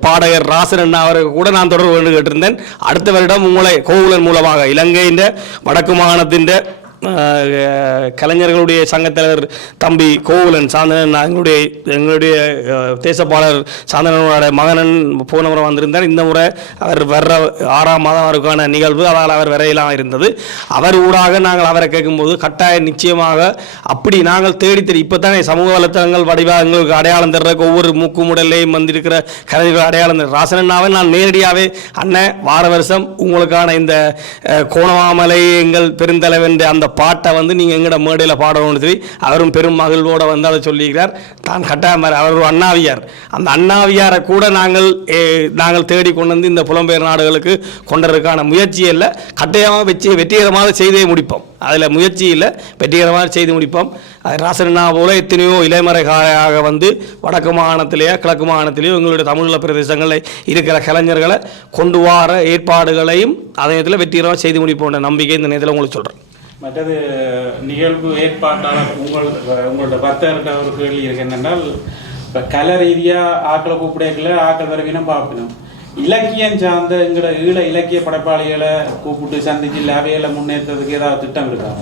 பாடகர் ராசன் அவரை கூட நான் தொடர்பு கொண்டு கேட்டிருந்தேன். அடுத்த வருடம் உங்களை கோகுலன் மூலமாக இலங்கையின் வடக்கு மாகாணத்தின் கலைஞர்களுடைய சங்கத்தலைவர் தம்பி கோகுலன் சாந்தனன் எங்களுடைய தேசப்பாளர் சாந்தனனோட மகனன் போன முறை வந்திருந்தார். இந்த முறை அவர் வர்ற 6ஆம் மாதம் அவருக்கான நிகழ்வு, அதனால் அவர் வரையிலாம் இருந்தது. அவர் ஊடாக நாங்கள் அவரை கேட்கும்போது கட்டாயம் நிச்சயமாக அப்படி நாங்கள் தேடி இப்போ தானே சமூக வலைத்தளங்கள் வடிவாக எங்களுக்கு அடையாளம் தர்றதுக்கு ஒவ்வொரு மூக்குமுடல்லையும் வந்திருக்கிற கலைஞர்கள் அடையாளம் தர ராசனன்னாவை நான் நேரடியாகவே அண்ணன் வார வருஷம் உங்களுக்கான இந்த கோணமாமலை எங்கள் பெருந்தலைவன் அந்த பாட்டை வந்து நீங்கள் எங்கட மேடையில் பாடணும்னு சொல்லி அவரும் பெரும் மகிழ்வோடு வந்து அதை சொல்லியிருக்கிறார். தான் கட்டாயம் அவர் ஒரு அண்ணாவியார். அந்த அண்ணாவியாரை கூட நாங்கள் தேடி கொண்டு வந்து இந்த புலம்பெயர் நாடுகளுக்கு கொண்டதற்கான முயற்சியில் கட்டாயமாக வெற்றிகரமாக செய்தே முடிப்போம். அதில் முயற்சி இல்லை, வெற்றிகரமாக செய்து முடிப்போம். ராசனா போல எத்தனையோ இலைமறைகாயாக வந்து வடக்கு மாகாணத்திலேயோ கிழக்கு மாகாணத்திலேயோ எங்களுடைய தமிழ் பிரதேசங்களில் இருக்கிற கலைஞர்களை கொண்டு வர ஏற்பாடுகளையும் அதே நேரத்தில் வெற்றிகரமாக செய்து முடிப்போன்ற நம்பிக்கை இந்த நேரத்தில் உங்களுக்கு சொல்கிறேன். மற்றது நிகழ்வு ஏற்பாட்டாளர் உங்களோட பக்தர்கிட்ட ஒரு கேள்வி இருக்கு. என்னென்றால் இப்போ கலை ரீதியாக ஆக்களை கூப்பிடல ஆக்கள் வரைக்கும் பார்க்கணும். இலக்கியம் சார்ந்த எங்களோட இலக்கிய படைப்பாளிகளை கூப்பிட்டு சந்திச்சு அவைகளை முன்னேற்றத்துக்கு ஏதாவது திட்டம் இருக்காங்க?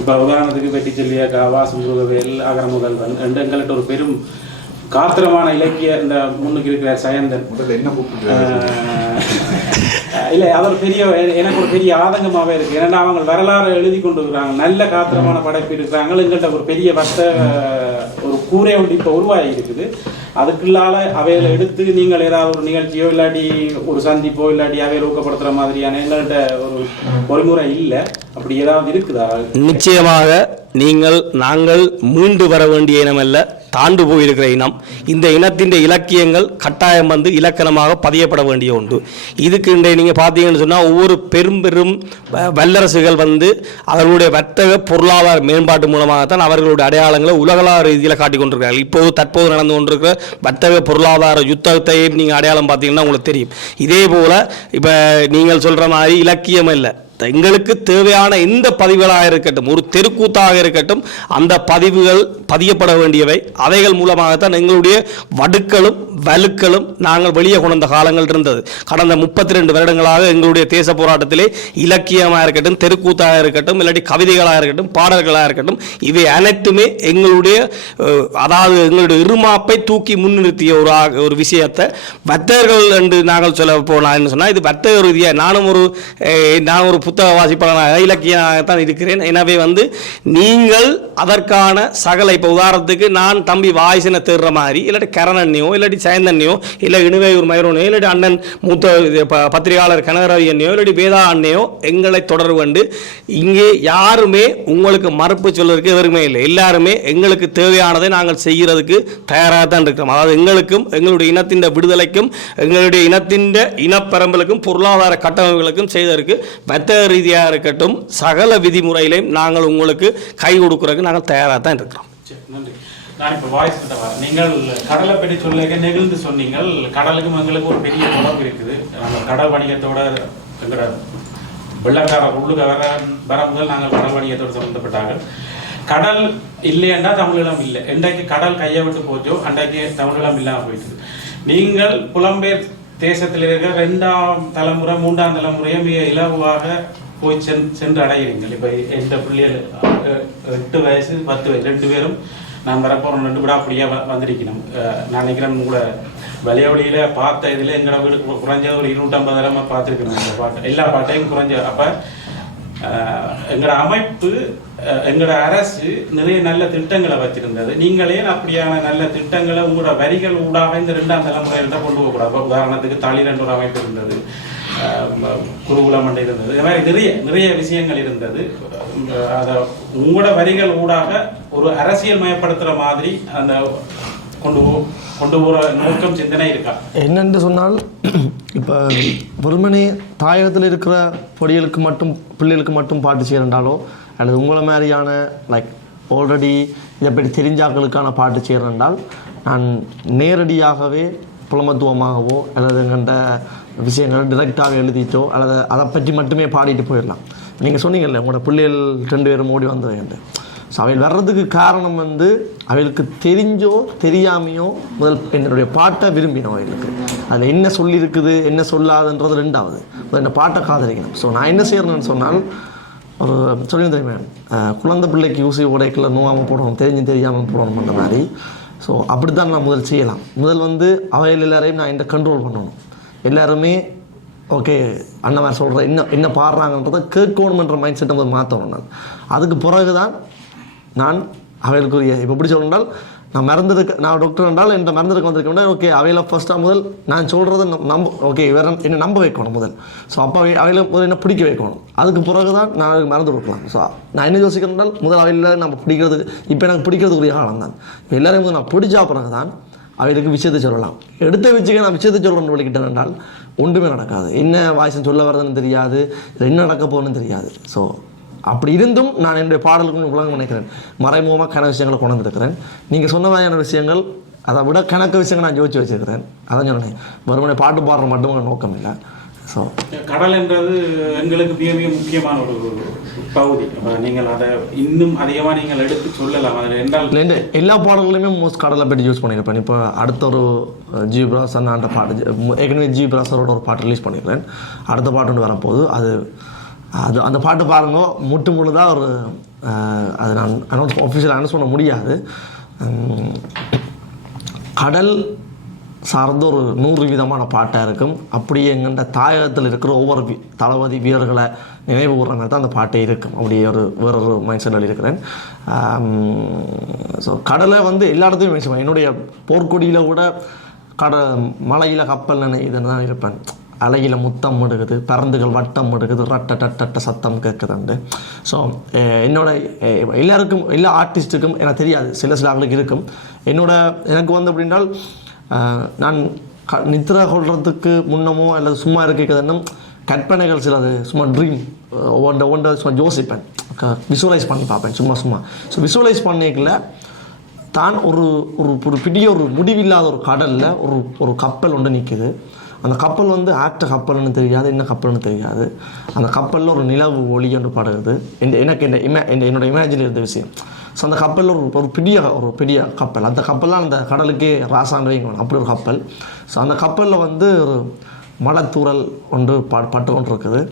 இப்போ உதாரணத்துக்கு வெட்டி செல்வியா, வாசுமுருகவேல், அகரமுதல்வன் ரெண்டு எங்கள்கிட்ட ஒரு பெரும் காத்திரமான இலக்கிய இந்த முன்னுக்கு இருக்கிற சயந்தன் இல்லை, அது ஒரு பெரிய எனக்கு ஒரு பெரிய ஆதங்கமாகவே இருக்குது. ஏன்னா அவங்க வரலாறு எழுதி கொண்டு இருக்கிறாங்க, நல்ல காத்திரமான படைப்பு இருக்கிறாங்க. எங்கள்கிட்ட ஒரு பெரிய ஒரு கூரை ஒன்று இப்போ உருவாகி இருக்குது. அதுக்குள்ளால அவைகளை எடுத்து நீங்கள் ஏதாவது ஒரு நிகழ்ச்சியோ இல்லாட்டி ஒரு சந்திப்போ இல்லாட்டி அவைகளை ஊக்கப்படுத்துகிற மாதிரியான எங்கள்கிட்ட ஒரு பொறிமுறை இல்லை. அப்படி ஏதாவது இருக்குதா? நிச்சயமாக நாங்கள் மீண்டு வர வேண்டிய இனம் அல்ல, தாண்டு போயிருக்கிற இனம். இந்த இனத்தின் இலக்கியங்கள் கட்டாயம் வந்து இலக்கணமாக பதியப்பட வேண்டிய ஒன்று. இதுக்கு நீங்கள் பார்த்தீங்கன்னு சொன்னால் ஒவ்வொரு பெரும் வல்லரசுகள் வந்து அவர்களுடைய வர்த்தக பொருளாதார மேம்பாட்டு மூலமாகத்தான் அவர்களுடைய அடையாளங்களை உலகளாவிய ரீதியில் காட்டிக் கொண்டிருக்கிறார்கள். தற்போது நடந்து கொண்டிருக்கிற வர்த்தக பொருளாதார யுத்தத்தையும் நீங்கள் அடையாளம் பார்த்தீங்கன்னா உங்களுக்கு தெரியும். இதே போல் இப்போ நீங்கள் சொல்கிற மாதிரி இலக்கியம் இல்லை, எங்களுக்கு தேவையான எந்த பதிவுகளாக இருக்கட்டும், ஒரு தெருக்கூத்தாக இருக்கட்டும், அந்த பதிவுகள் பதியப்பட வேண்டியவை. அவைகள் மூலமாகத்தான் எங்களுடைய வடுக்களும் வலுக்களும் நாங்கள் வெளியே கொண்ட காலங்கள் இருந்தது. கடந்த 32 வருடங்களாக எங்களுடைய தேச போராட்டத்திலே இலக்கியமாக இருக்கட்டும், தெருக்கூத்தாக இருக்கட்டும், இல்லாட்டி கவிதைகளாக இருக்கட்டும், பாடல்களாக இருக்கட்டும், இவை அனைத்துமே எங்களுடைய எங்களுடைய இருமாப்பை தூக்கி முன்னிறுத்திய ஒரு விஷயத்தை வர்த்தகர்கள் என்று நாங்கள் சொல்ல போனான்னு சொன்னால், இது வர்த்தக ரீதியாக நான் ஒரு புத்தக வாசிப்பாளனாக இலக்கியத்தான் இருக்கிறேன். எனவே வந்து நீங்கள் அதற்கான சகல இப்போ உதாரணத்துக்கு நான் தம்பி வாய்ஸனை தேடுற மாதிரி இல்லாட்டி கரணன்னையோ இல்லாட்டி சயந்தன்னையோ இல்லை இணுவையூர் மயூரனையோ இல்லாட்டி அண்ணன் மூத்த பத்திரிகையாளர் கனகரவி அண்ணையோ இல்லாட்டி வேதா அண்ணையோ எங்களை தொடர்பு கொண்டு இங்கே யாருமே உங்களுக்கு மறுப்பு சொல்வதற்கு எவருமே இல்லை. எல்லாருமே எங்களுக்கு தேவையானதை நாங்கள் செய்கிறதுக்கு தயாராகத்தான் இருக்கிறோம். அதாவது எங்களுக்கும் எங்களுடைய இனத்தின் விடுதலைக்கும் எங்களுடைய இனத்தின் இனப்பரம்பலுக்கும் பொருளாதார கட்டமைப்புகளுக்கும் செய்வதற்கு வர்த்தக ரீதியாக இருக்கட்டும் சகல விதிமுறையிலையும் நாங்கள் உங்களுக்கு கை கொடுக்கறதுக்கு நாங்கள் தயாராக தான் இருக்கிறோம். நன்றி. நான் இப்போ வாய்ஸ் கிட்ட வரேன். நீங்கள் கடலை பற்றி சொல்லுங்க நெகிழ்ந்து சொன்னீங்கள். கடலுக்கும் எங்களுக்கு ஒரு பெரிய தொடர்பு இருக்குது. நம்ம கடல் வணிகத்தோட எங்களோட வெள்ளக்கார உள்ளுக வர முதல் நாங்கள் கடல் வணிகத்தோடு சம்பந்தப்பட்டார்கள். கடல் இல்லையண்டா தமிழீழம் இல்லை. என்றைக்கு கடல் கையை விட்டு போச்சோ அன்றைக்கு தமிழீழம் இல்லாமல் போயிட்டு. நீங்கள் புலம்பெயர் தேசத்தில் இருக்கிற 2ஆம் தலைமுறை 3ஆம் தலைமுறையும் மிக இலகுவாக போய் சென்று அடைகிறீங்கள். இப்போ எந்த பிள்ளைகள் 8 வயசு 10 வயசு 2 பேரும் நான் வரப்போகிறோம் 2 விட அப்படியே வந்திருக்கணும். நான் நினைக்கிறேன் கூட வலியவழியில் பார்த்த இதில் எங்களோட வீடு குறைஞ்சது ஒரு 250 தடவை பார்த்துருக்கணும். அந்த பாட்டு எல்லா பாட்டையும் குறைஞ்ச. அப்போ எங்களோட அமைப்பு எங்களோட அரசு நிறைய நல்ல திட்டங்களை வச்சிருந்தது. நீங்களே அப்படியான நல்ல திட்டங்களை உங்களோட வரிகள் ஊடாக இந்த 2ஆம் தலைமுறையில் தான் கொண்டு போகக்கூடாது. உதாரணத்துக்கு தாலிரண்டு ஒரு அமைப்பு இருந்தது, குருகுலம் மண்டை இருந்தது. இது மாதிரி நிறைய விஷயங்கள் இருந்தது. அதை உங்களோட வரிகள் ஊடாக ஒரு அரசியல் மயப்படுத்துகிற மாதிரி அந்த கொண்டு போகிற நோக்கம் சிந்தனை இருக்கா? என்னென்று சொன்னால் இப்போ வெறுமனே தாயகத்தில் இருக்கிற பொடிகளுக்கு மட்டும் பிள்ளைகளுக்கு மட்டும் பாட்டு செய்யறாலோ அல்லது உங்களை மாதிரியான லைக் ஆல்ரெடி இதை பற்றி தெரிஞ்சாக்களுக்கான பாட்டு செய்யறால் நான் நேரடியாகவே புலமத்துவமாகவோ அல்லது எங்கள்கிட்ட விஷயங்களை டிரெக்டாக எழுதிட்டோ அல்லது அதை பற்றி மட்டுமே பாடிட்டு போயிடலாம். நீங்கள் சொன்னீங்கல்ல உங்களோட பிள்ளைகள் 2 பேரும் ஓடி வந்தவங்க. ஸோ அவைகள் வர்றதுக்கு காரணம் வந்து அவைகளுக்கு தெரிஞ்சோ தெரியாமையோ முதல் என்னுடைய பாட்டை விரும்பினோம். அவைகளுக்கு அதில் என்ன சொல்லியிருக்குது என்ன சொல்லாதுன்றது 2வது. முதல் இந்த பாட்டை காதலிக்கணும். ஸோ நான் என்ன செய்யறேன்னு சொன்னால் ஒரு சொல்லி தெரியுமே குழந்தை பிள்ளைக்கு ஊசி உடைக்கல நோவாமல் போடணும் தெரியாமல் போடணுன்ற மாதிரி. ஸோ அப்படி தான் நான் முதல் செய்யலாம். முதல் வந்து அவைகள் எல்லாரையும் நான் என்ன கண்ட்ரோல் பண்ணணும். எல்லாருமே ஓகே அண்ணன் சொல்கிற என்ன பாடுறாங்கன்றதை கேட்கணுமென்ற மைண்ட் செட்டை முதல் மாற்றணும். நான் அதுக்கு பிறகு தான் நான் அவைகளுக்குரிய இப்போ எப்படி சொல்லணுன்றால் நான் டாக்டர் என்றால் என்ற மருந்துக்கு வந்திருக்கேன். ஓகே அவையில் ஃபஸ்ட்டாக முதல் நான் சொல்கிறத ஓகே வேறு என்ன நம்ப வைக்கணும் முதல். ஸோ அப்போ அவையில் முதல் என்ன பிடிக்க வைக்கணும். அதுக்கு பிறகு தான் நான் அதுக்கு மருந்து கொடுக்கலாம். ஸோ நான் என்ன யோசிக்கிறேன்னால் முதல் அவையில் நம்ம பிடிக்கிறதுக்கு இப்போ எனக்கு பிடிக்கிறதுக்குரிய காலம் தான். இப்போ எல்லாரையும் முதல் நான் பிடிச்சா பிறகு தான் அவைகளுக்கு விஷயத்தை சொல்லலாம். எடுத்த வச்சுக்க நான் விஷயத்தை சொல்லணும்னு வலிக்கிட்டேன் என்றால் ஒன்றுமே நடக்காது. என்ன வாய்ஸ் சொல்ல வரதுன்னு தெரியாது, என்ன நடக்க போகணுன்னு தெரியாது. ஸோ அப்படி இருந்தும் நான் என்னுடைய பாடலுக்கு உலகம் நினைக்கிறேன். மறைமுகமாக கணக்கு விஷயங்களை கொண்டு வந்துருக்கிறேன். நீங்கள் சொன்ன மாதிரியான விஷயங்கள் அதை விட கணக்கு விஷயங்கள் நான் யோசிச்சு வச்சுருக்கிறேன். அதான் சொன்னேன், மறுபடியும் பாட்டு பாடுற மட்டும் நோக்கம் இல்லை. ஸோ கடல்ன்றது எங்களுக்கு மிக மிக முக்கியமான ஒரு பகுதி. அப்ப நீங்கள் அதை இன்னும் அதிகமாக நீங்கள் எடுத்து சொல்லலாம். அதில் என்றால் எல்லா பாடல்களுமே மோஸ்ட் கடலை பற்றி யூஸ் பண்ணியிருப்பேன். இப்போ அடுத்த ஒரு ஜி பிராசன் அந்த பாட்டு ஏற்கனவே ஜி பிராசரோட ஒரு பாட்டு ரிலீஸ் பண்ணியிருக்கேன். அடுத்த பாட்டு வரப்போகுது. அது அந்த பாட்டு பாருங்க முழுதாக ஒரு அது நான் ஆஃபீஷியல் அனௌன்ஸ் பண்ண முடியாது. கடல் சார்ந்த ஒரு 100 விதமான பாட்டாக இருக்கும். அப்படியே எங்கள்கிட்ட தாயகத்தில் இருக்கிற ஒவ்வொரு தளபதி வீரர்களை நினைவு கூறுற மாதிரி தான் அந்த பாட்டே இருக்கும். அப்படியே வேறொரு மைண்ட் செட்டில் இருக்கிறேன். ஸோ கடலை எல்லா இடத்துலையும் மென்ஷன் என்னுடைய போர்க்கொடியில் கூட மலையில் கப்பல் இதுன்னு தான் இருப்பேன். அலையில் முத்தம் எடுக்குது, பறந்துகள் வட்டம் எடுக்குது, ரட்ட சத்தம் கேட்குதுண்டு. ஸோ எல்லாருக்கும் எல்லா ஆர்டிஸ்ட்டுக்கும் எனக்கு தெரியாது, சில ஆளுக்கு இருக்கும். எனக்கு அப்படின்னால் நான் நித்ரா கொள்றதுக்கு முன்னமோ அல்லது சும்மா இருக்கிறதுன்னும் கற்பனைகள் சிலது சும்மா ட்ரீம் ஒன்றை சும்மா யோசிப்பேன், விஷுவலைஸ் பண்ணி பார்ப்பேன் சும்மா. ஸோ விஷுவலைஸ் பண்ணிக்கல தான் ஒரு பெரிய ஒரு முடிவில்லாத ஒரு கடலில் ஒரு கப்பல் ஒன்று நிற்குது. அந்த கப்பல் ஆக்டர் கப்பல்னு தெரியாது, என்ன கப்பல்னு தெரியாது. அந்த கப்பலில் ஒரு நிலவு ஒளி என்று படுகிறது. எனக்கு என்னோட இமேஜின் இருந்த விஷயம். ஸோ அந்த கப்பலில் ஒரு பெரிய கப்பல். அந்த கப்பல்லாம் அந்த கடலுக்கே ராசாண்டு வைக்கணும், அப்படி ஒரு கப்பல். ஸோ அந்த கப்பலில் ஒரு மலைத்தூரல் ஒன்று பட்டு கொண்டு இருக்குது.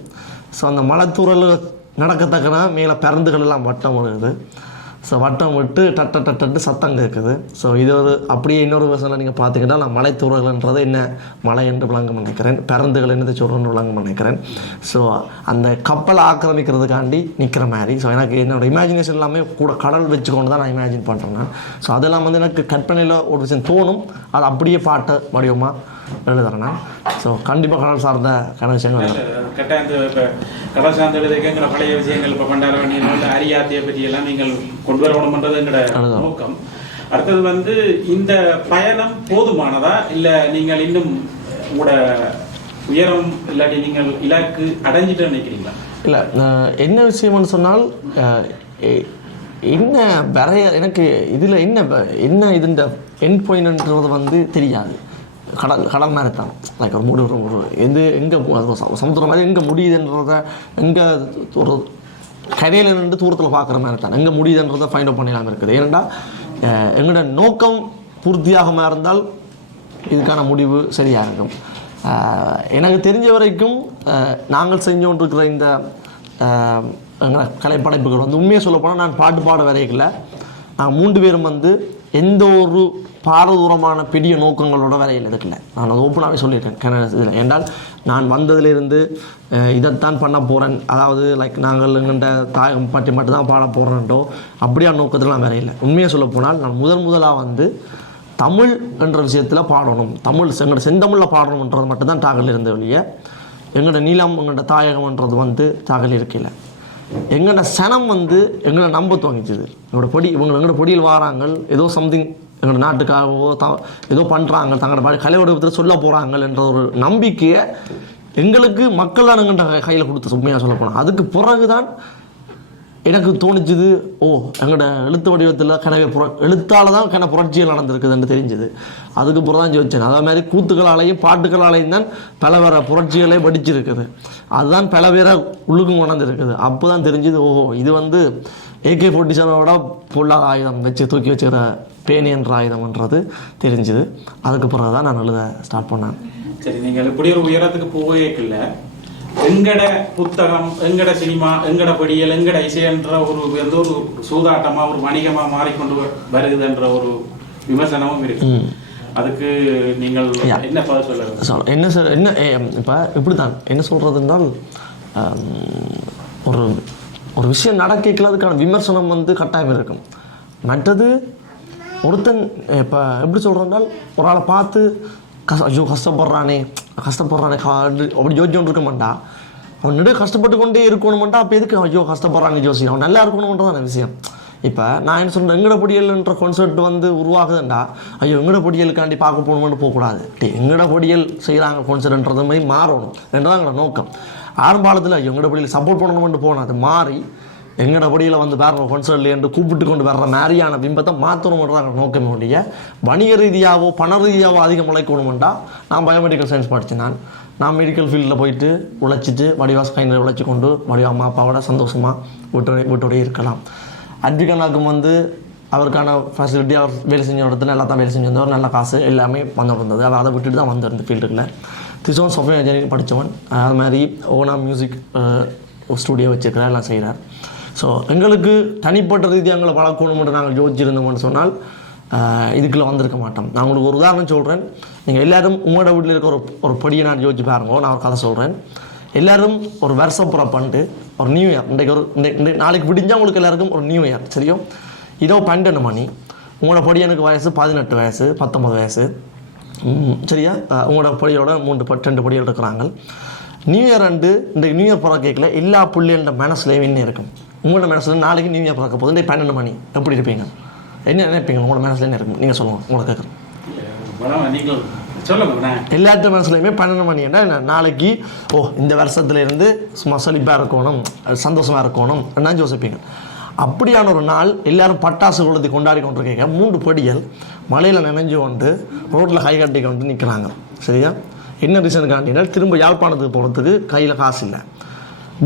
ஸோ அந்த மலைத்தூரல் நடக்கத்தக்கனா மேலே பறந்துகள் எல்லாம் வட்டம் வருது. ஸோ வட்டம் விட்டு டட்டு சத்தம் கேட்குது. ஸோ இது அப்படியே இன்னொரு வருஷத்தில் நீங்கள் பார்த்துக்கிட்டால் நான் மலைத்தூரல்ன்றது என்ன மலை என்று விளங்கம் நினைக்கிறேன், பறந்துகள் என்னது சொல்கிறேன்னு விளங்கம் நினைக்கிறேன். ஸோ அந்த கப்பலை ஆக்கிரமிக்கிறதுக்காண்டி நிற்கிற மாதிரி. ஸோ எனக்கு என்னோடய இமேஜினேஷன் எல்லாமே கூட கடல் வச்சுக்கொண்டு தான் நான் இமேஜின் பண்ணுறேன். ஸோ அதெல்லாம் எனக்கு கற்பனையில் ஒரு விஷயம் தோணும், அது அப்படியே பாட்டு வடிவமாக எழுதுறேன். ஸோ கண்டிப்பாக கடல் சார்ந்த விஷயங்கள் கட்டாயம். இப்போ கடல் சார்ந்த எழுதுங்கிற பழைய விஷயங்கள் இப்போ பண்டார அரியாத்தியை பற்றியெல்லாம் நீங்கள் கொண்டு வரணும்ன்றது எங்களோட நோக்கம். அடுத்தது இந்த பயணம் போதுமானதா இல்லை நீங்கள் இன்னும் உங்களோட உயரம் இல்லாட்டி நீங்கள் இலக்கு அடைஞ்சிட்டு நினைக்கிறீங்களா? இல்லை, என்ன விஷயம்னு சொன்னால் என்ன எனக்கு இதில் என்ன இதுன்ற எண்ட் பாயிண்ட்ன்றது தெரியாது. கடல் மாதிரி தான் லைக் ஒரு எங்கே சமுத்திரம் மாதிரி எங்கே முடியுதுன்றத எங்கே ஒரு கரையில் நின்று தூரத்தில் பார்க்குற மாதிரி தான் எங்கே முடியுதுன்றதை ஃபைண்ட் அவுட் பண்ணிடலாம் இருக்குது. ஏன்னா எங்களோட நோக்கம் பூர்த்தியாகமாக இருந்தால் இதுக்கான முடிவு சரியாக இருக்கும். எனக்கு தெரிஞ்ச வரைக்கும் நாங்கள் செஞ்சு கொண்டிருக்கிற இந்த எங்களை கலைப்படைப்புகள் உண்மையாக சொல்ல போனால் நான் பாட்டு பாட வரைக்கல. நாங்கள் 3 பேரும் எந்த ஒரு பாரதூரமான பெரிய நோக்கங்களோட வரையில் இருக்குல்ல. நான் அது ஓப்பனாகவே சொல்லியிருக்கேன் இதில். என்றால் நான் வந்ததுலேருந்து இதைத்தான் பண்ண போகிறேன், அதாவது லைக் நாங்கள் எங்கள்கிட்ட தாயகம் பற்றி மட்டும்தான் பாட போகிறேன்ட்டோ அப்படியான நோக்கத்திலாம் வரையில்லை. உண்மையாக சொல்ல போனால் நான் முதலாக தமிழ் என்ற விஷயத்தில் பாடணும், எங்களோட செந்தமிழில் பாடணுன்றது மட்டும்தான் தாக்கல் இருந்த வழியே. எங்களோட நீளம் எங்களோட தாயகம்ன்றது தாக்கல் இருக்கையில் எங்களோட சனம் எங்களை நம்ப துவங்கிச்சுது. எங்களோட பொடியில் வாராங்க, ஏதோ சம்திங் எங்களோட நாட்டுக்காகவோ ஏதோ பண்ணுறாங்க, தங்களோட கலை வடிவத்தில் சொல்ல போகிறாங்க என்ற ஒரு நம்பிக்கையை எங்களுக்கு மக்கள் தான் எங்கள்கிட்ட கையில் கொடுத்து உண்மையாக சொல்ல போனால். அதுக்கு பிறகு தான் எனக்கு தோணிச்சுது, எங்களோட எழுத்து வடிவத்தில் எழுத்தால் தான் புரட்சிகள் நடந்திருக்குதுன்னு தெரிஞ்சுது. அதுக்கு பிறகு தான் யோசிச்சேன். அதே மாதிரி கூத்துக்களாலேயும் பாட்டுக்களாலேயும் தான் பல வேற புரட்சிகளே படிச்சிருக்குது. அதுதான் பல பேரை உள்ளுக்கும் கொண்டிருக்குது. அப்போ தான் தெரிஞ்சுது, இது AK-47 பொல்லாத ஆயுதம் தூக்கி வச்சுக்கிற பேனி என்ற ஆயுதம்ன்றது தெரிஞ்சுது. அதுக்கு பிறகு தான் நான் எழுத ஸ்டார்ட் பண்ணேன். சரி, நீங்கள் இப்படி ஒரு உயரத்துக்கு போகல, எங்கட புத்தகம், எங்கட சினிமா, எங்கட படியல், எங்கட இசை என்ற ஒரு சூதாட்டமா ஒரு வணிகமா மாறிக்கொண்டு வருகுதுன்ற ஒரு விமர்சனமும் இருக்கு. அதுக்கு நீங்கள் என்ன பதில் சொல்ல? என்ன சார், என்ன இப்போ இப்படி தான் என்ன சொல்கிறதுனால் ஒரு விஷயம் நடக்கல அதுக்கான விமர்சனம் கட்டாயம் இருக்கும். மற்றது ஒருத்தன் இப்போ எப்படி சொல்கிறதுனால் ஒரு ஆளை பார்த்து ஐயோ கஷ்டப்படுறானே அப்படி யோசிச்சுட்டு இருக்க மாட்டான். அவன் நெடு கஷ்டப்பட்டு கொண்டே இருக்கணுமெண்டா. அப்போ எதுக்கு ஐயோ கஷ்டப்படுறாங்க யோசி, அவன் நல்லா இருக்கணுன்றதான விஷயம். இப்போ நான் என்ன சொல்கிறேன், எங்கட பொடியல்ன்ற கான்செப்ட் உருவாகுதுண்டா, ஐயோ எங்கட பொடியலுக்காண்டி பார்க்க போகணுமென்னு போகக்கூடாது. எங்கட பொடியல் செய்கிறாங்க கான்செப்ட்ன்றது மாதிரி மாறணும் என்றதான் எங்களோட நோக்கம். ஆரம்பாலத்தில் ஐயோ எங்கட பொடியில் சப்போர்ட் பண்ணணுமென்று போனோம். அது மாறி எங்கட படியில் வேறு கான்சர்ட்ல என்று கூப்பிட்டு கொண்டு வர்ற மாதிரியான பிம்பத்தை மாற்றணும்ன்றாங்க நோக்கம். ஒழிய வணிக ரீதியாகவோ பண ரீதியாகவோ அதிகம் உழைக்கணுமெண்டா நான் பயோமெடிக்கல் சயின்ஸ் படித்தேன். நான் நான் மெடிக்கல் ஃபீல்டில் போயிட்டு உழைச்சிட்டு வடிவாஸ் கையில் உழைச்சி கொண்டு வடிவா அம்மா அப்பாவோட சந்தோஷமாக வீட்டோடய இருக்கலாம். அட்விகனாக்கும் வந்து அவருக்கான ஃபெசிலிட்டி அவர் வேலை செஞ்ச இடத்துல நல்லா தான் வேலை செஞ்சு வந்தவர், நல்ல காசு எல்லாமே வந்துட்டு இருந்தது. அவர் அதை விட்டுட்டு தான் வந்திருந்த ஃபீல்டுக்குள்ள. திசோன் சாஃப்ட்வேர் இன்ஜினியரிங் படித்தவன், அது மாதிரி ஓனா மியூசிக் ஸ்டூடியோ வச்சுருக்கிறார், எல்லாம் செய்கிறார். ஸோ எங்களுக்கு தனிப்பட்ட ரீதியாக எங்களை வளர்க்கணும்னு நாங்கள் யோசிச்சிருந்தோம்னு சொன்னால் இதுக்குள்ளே வந்திருக்க மாட்டோம். நான் உங்களுக்கு ஒரு உதாரணம் சொல்கிறேன். நீங்கள் எல்லோரும் உங்களோட வீட்டில் இருக்க ஒரு படியை நான் யோசிச்சு பாருங்க. நான் ஒரு கதை சொல்கிறேன். எல்லோரும் ஒரு வருஷப்புறம் பண்ணிட்டு ஒரு நியூ இயர், இன்றைக்கு நாளைக்கு விடிஞ்சால் உங்களுக்கு எல்லாருக்கும் ஒரு நியூ இயர் சரியும். இதோ 12 மணி, உங்களோட படியனுக்கு வயசு 18 வயசு 19 வயசு சரியா. உங்களோட படியோட 2 படிகள் இருக்கிறாங்க. நியூ இயர் அண்டு இன்றைக்கு நியூ இயர் பிறக்க கேட்கல எல்லா பிள்ளைகளோட மனசுலேயும் என்ன இருக்கும்? உங்களோட மனசில் நாளைக்கு நியூ இயர் பிறக்க போகுது, இன்றைக்கு 12 மணி எப்படி இருப்பீங்க? என்ன நினைப்பீங்க? உங்களோட மனசில் என்ன இருக்கும்? நீங்கள் சொல்லுங்கள். உங்களை கேட்குறேன். எல்லாத்த மனசுலையுமே 12 மணி என்ன நாளைக்கு இந்த வருஷத்துலேருந்து சும்மா செழிப்பாக இருக்கணும், சந்தோஷமாக இருக்கணும் என்ன யோசிப்பீங்க. அப்படியான ஒரு நாள் எல்லாரும் பட்டாசு கொளுத்தி கொண்டாடி கொண்டிருக்கீங்க. 3 படிகள் மலையில் நினைஞ்சு கொண்டு ரோட்டில் கை கட்டி கொண்டு நிற்கிறாங்க சரியா. என்ன ரீசனுக்காண்டினா திரும்ப யாழ்ப்பாணத்துக்கு போகிறதுக்கு கையில் காசு இல்லை.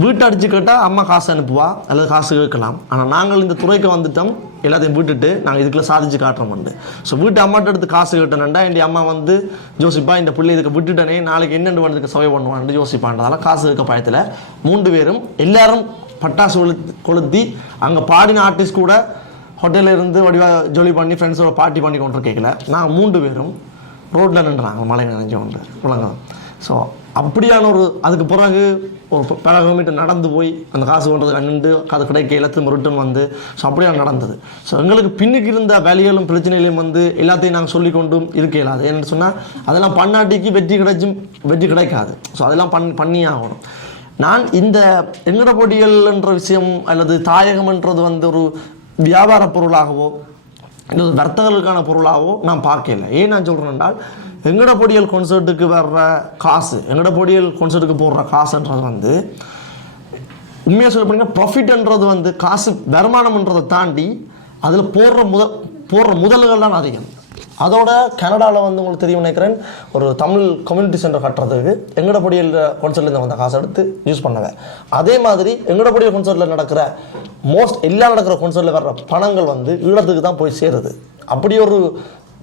வீட்டை அடித்து கேட்டால் அம்மா காசு அனுப்புவா அல்லது காசு கேட்கலாம். ஆனால் நாங்கள் இந்த துறைக்கு வந்துட்டோம், எல்லாத்தையும் விட்டுட்டு நாங்கள் இதுக்குள்ளே சாதிச்சு காட்டுறோம்ண்டு. ஸோ வீட்டு அம்மாட்ட எடுத்து காசு கேட்டேன்டா என் அம்மா வந்து யோசிப்பா இந்த பிள்ளை இதுக்கு விட்டுட்டனே நாளைக்கு என்னென்று பண்ணுறதுக்கு சவை பண்ணுவான்னு யோசிப்பான்றதால காசு இருக்க பயத்தில் 3 பேரும் எல்லாரும் பட்டாசு கொளுத்தி அங்கே பாடின ஆர்டிஸ்ட் கூட ஹோட்டலில் இருந்து வடிவாக ஜொலி பண்ணி ஃப்ரெண்ட்ஸோட பார்ட்டி பண்ணி கொண்டு கேட்கல. நாங்கள் 3 பேரும் ரோட்டில் நின்றுறாங்க மழை நினைஞ்சு கொண்டு விளங்க. ஸோ அப்படியான ஒரு அதுக்கு பிறகு ஒரு பல கிலோமீட்டர் நடந்து போய் அந்த காசு கொண்டது நின்று அது கிடைக்கல திரும்ப ரிட்டன் வந்து ஸோ அப்படியே நடந்தது. ஸோ எங்களுக்கு பின்னுக்கு இருந்த வேலைகளும் பிரச்சனைகளையும் வந்து எல்லாத்தையும் நாங்கள் சொல்லி கொண்டும் இருக்க இயலாது. ஏன்னு சொன்னால் அதெல்லாம் பண்ணாட்டிக்கு வெற்றி கிடைக்காது. ஸோ அதெல்லாம் பண்ணியே ஆகணும். நான் இந்த எங்கட போட்டிகள் என்ற விஷயம் அல்லது தாயகம்ன்றது வந்து ஒரு வியாபார பொருளாகவோ இல்லை வர்த்தகர்களுக்கான பொருளாகவோ நான் பார்க்கல. ஏன் நான் சொல்கிறேன் என்றால் எங்கட பொடியல் கான்சர்ட்டுக்கு வர்ற காசு, எங்கட பொடியல் கான்சர்ட்டுக்கு போடுற காசுன்றது வந்து உண்மையாக சொல்ல போனீங்கன்னா ப்ராஃபிட்ன்றது வந்து காசு வருமானம்ன்றதை தாண்டி அதில் போடுற முதல்கள் தான் அதிகம். அதோட கனடாவில் வந்து உங்களுக்கு தெரியும் நினைக்கிறேன் ஒரு தமிழ் கம்யூனிட்டி சென்டர் கட்டுறதுக்கு எங்கட பொடியல் கான்சர்ட்லேருந்து வந்த காசு எடுத்து யூஸ் பண்ணுவேன். அதே மாதிரி எங்கட பொடியல் கான்சர்ட்டில் நடக்கிற எல்லாம் நடக்கிற கான்சர்ட்டில் வர்ற பணங்கள் வந்து ஈழத்துக்கு தான் போய் சேருது. அப்படி ஒரு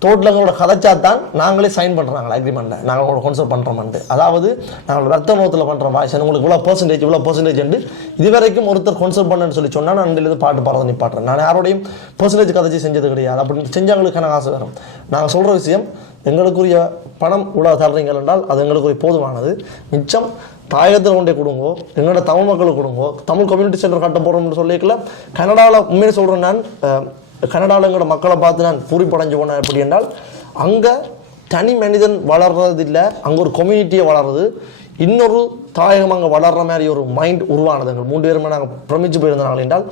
தோட்டில் எங்களோட கதைச்சா தான் நாங்களே சைன் பண்ணுறாங்களா அக்ரிமெண்ட்டில் நாங்கள் உங்களோட கான்சர்ட் பண்ணுறோம்ட்டு. அதாவது நாங்கள் ரத்த நோத்தில் பண்ணுற வாய்ஸ் உங்களுக்கு இவ்வளோ பர்சன்டேஜ் இது வரைக்கும் ஒருத்தர் கான்சர்ட் பண்ணுன்னு சொல்லி சொன்னால் நான் இதில் பாட்டு பாடுறது நிப்பாட்டுறேன். நான் யாரோடையும் பர்சன்டேஜ் கதைச்சி செஞ்சது கிடையாது. அப்படின்னு செஞ்சவங்களுக்கான காசு வரும். நாங்கள் சொல்கிற விஷயம் எங்களுக்குரிய பணம் இவ்வளோ தர்றீங்கள் என்றால் அது எங்களுக்குரிய போதுமானது. மிச்சம் தாயகத்தில் கொண்டே கொடுங்கோ, எங்களோட தமிழ் மக்களுக்கு கொடுங்கோ. தமிழ் கம்யூனிட்டி சென்டர் கட்ட போகிறோம்னு சொல்லிக்கல கனடாவில் உண்மையை சொல்கிறேன். நான் கனடாவில் எங்களோட மக்களை பார்த்து நான் பூரிப்படைஞ்சு போனேன். எப்படி என்றால் அங்கே தனி மனிதன் வளர்றதில்லை, அங்கே ஒரு கம்யூனிட்டியை வளருது. இன்னொரு தாயகம் அங்கே வளர்கிற மாதிரி ஒரு மைண்ட் உருவானது. எங்கள் 3 பேருமே நாங்கள் பிரமிச்சு போயிருந்தாங்க என்றால்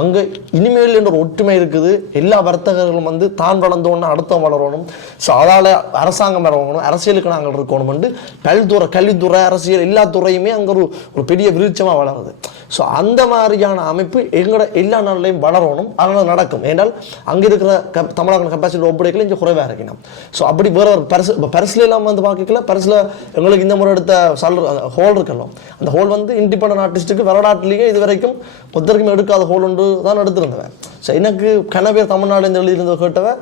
அங்கே இனிமேல் என்ற ஒரு ஒற்றுமை இருக்குது. எல்லா வர்த்தகர்களும் வந்து தான் வளர்ந்தோன்னு அடுத்தவன் வளரணும். ஸோ அதால் அரசாங்கம் வரணும், அரசியலுக்கு நாங்கள் இருக்கணும்னு பல்துறை கல்வித்துறை அரசியல் எல்லா துறையுமே அங்கே ஒரு பெரிய விருட்சமாக வளருது. ஸோ அந்த மாதிரியான அமைப்பு எங்களோட எல்லா நாள்லையும் வளரணும். அதனால் நடக்கும். ஏன்னால் அங்கே இருக்கிற தமிழக கெப்பாசிட்டி ஒப்படைக்கல இங்கே குறைவாக இருக்கணும். ஸோ அப்படி வேறு ஒரு பரிசில் எல்லாம் வந்து பார்க்கல. பரிசில் எங்களுக்கு இந்த முறை எடுத்த ஹோல் இருக்கலாம். அந்த ஹோல் வந்து இண்டிபெண்டன்ட் ஆர்டிஸ்ட்டுக்கு வரலாற்றுலேயே இது வரைக்கும் ஒருத்தருக்குமே எடுக்காத ஹோல் ஒன்று தான் எடுத்திருந்தவன். ஸோ எனக்கு கனவே தமிழ்நாடு எழுதியிருந்த கேட்டவன்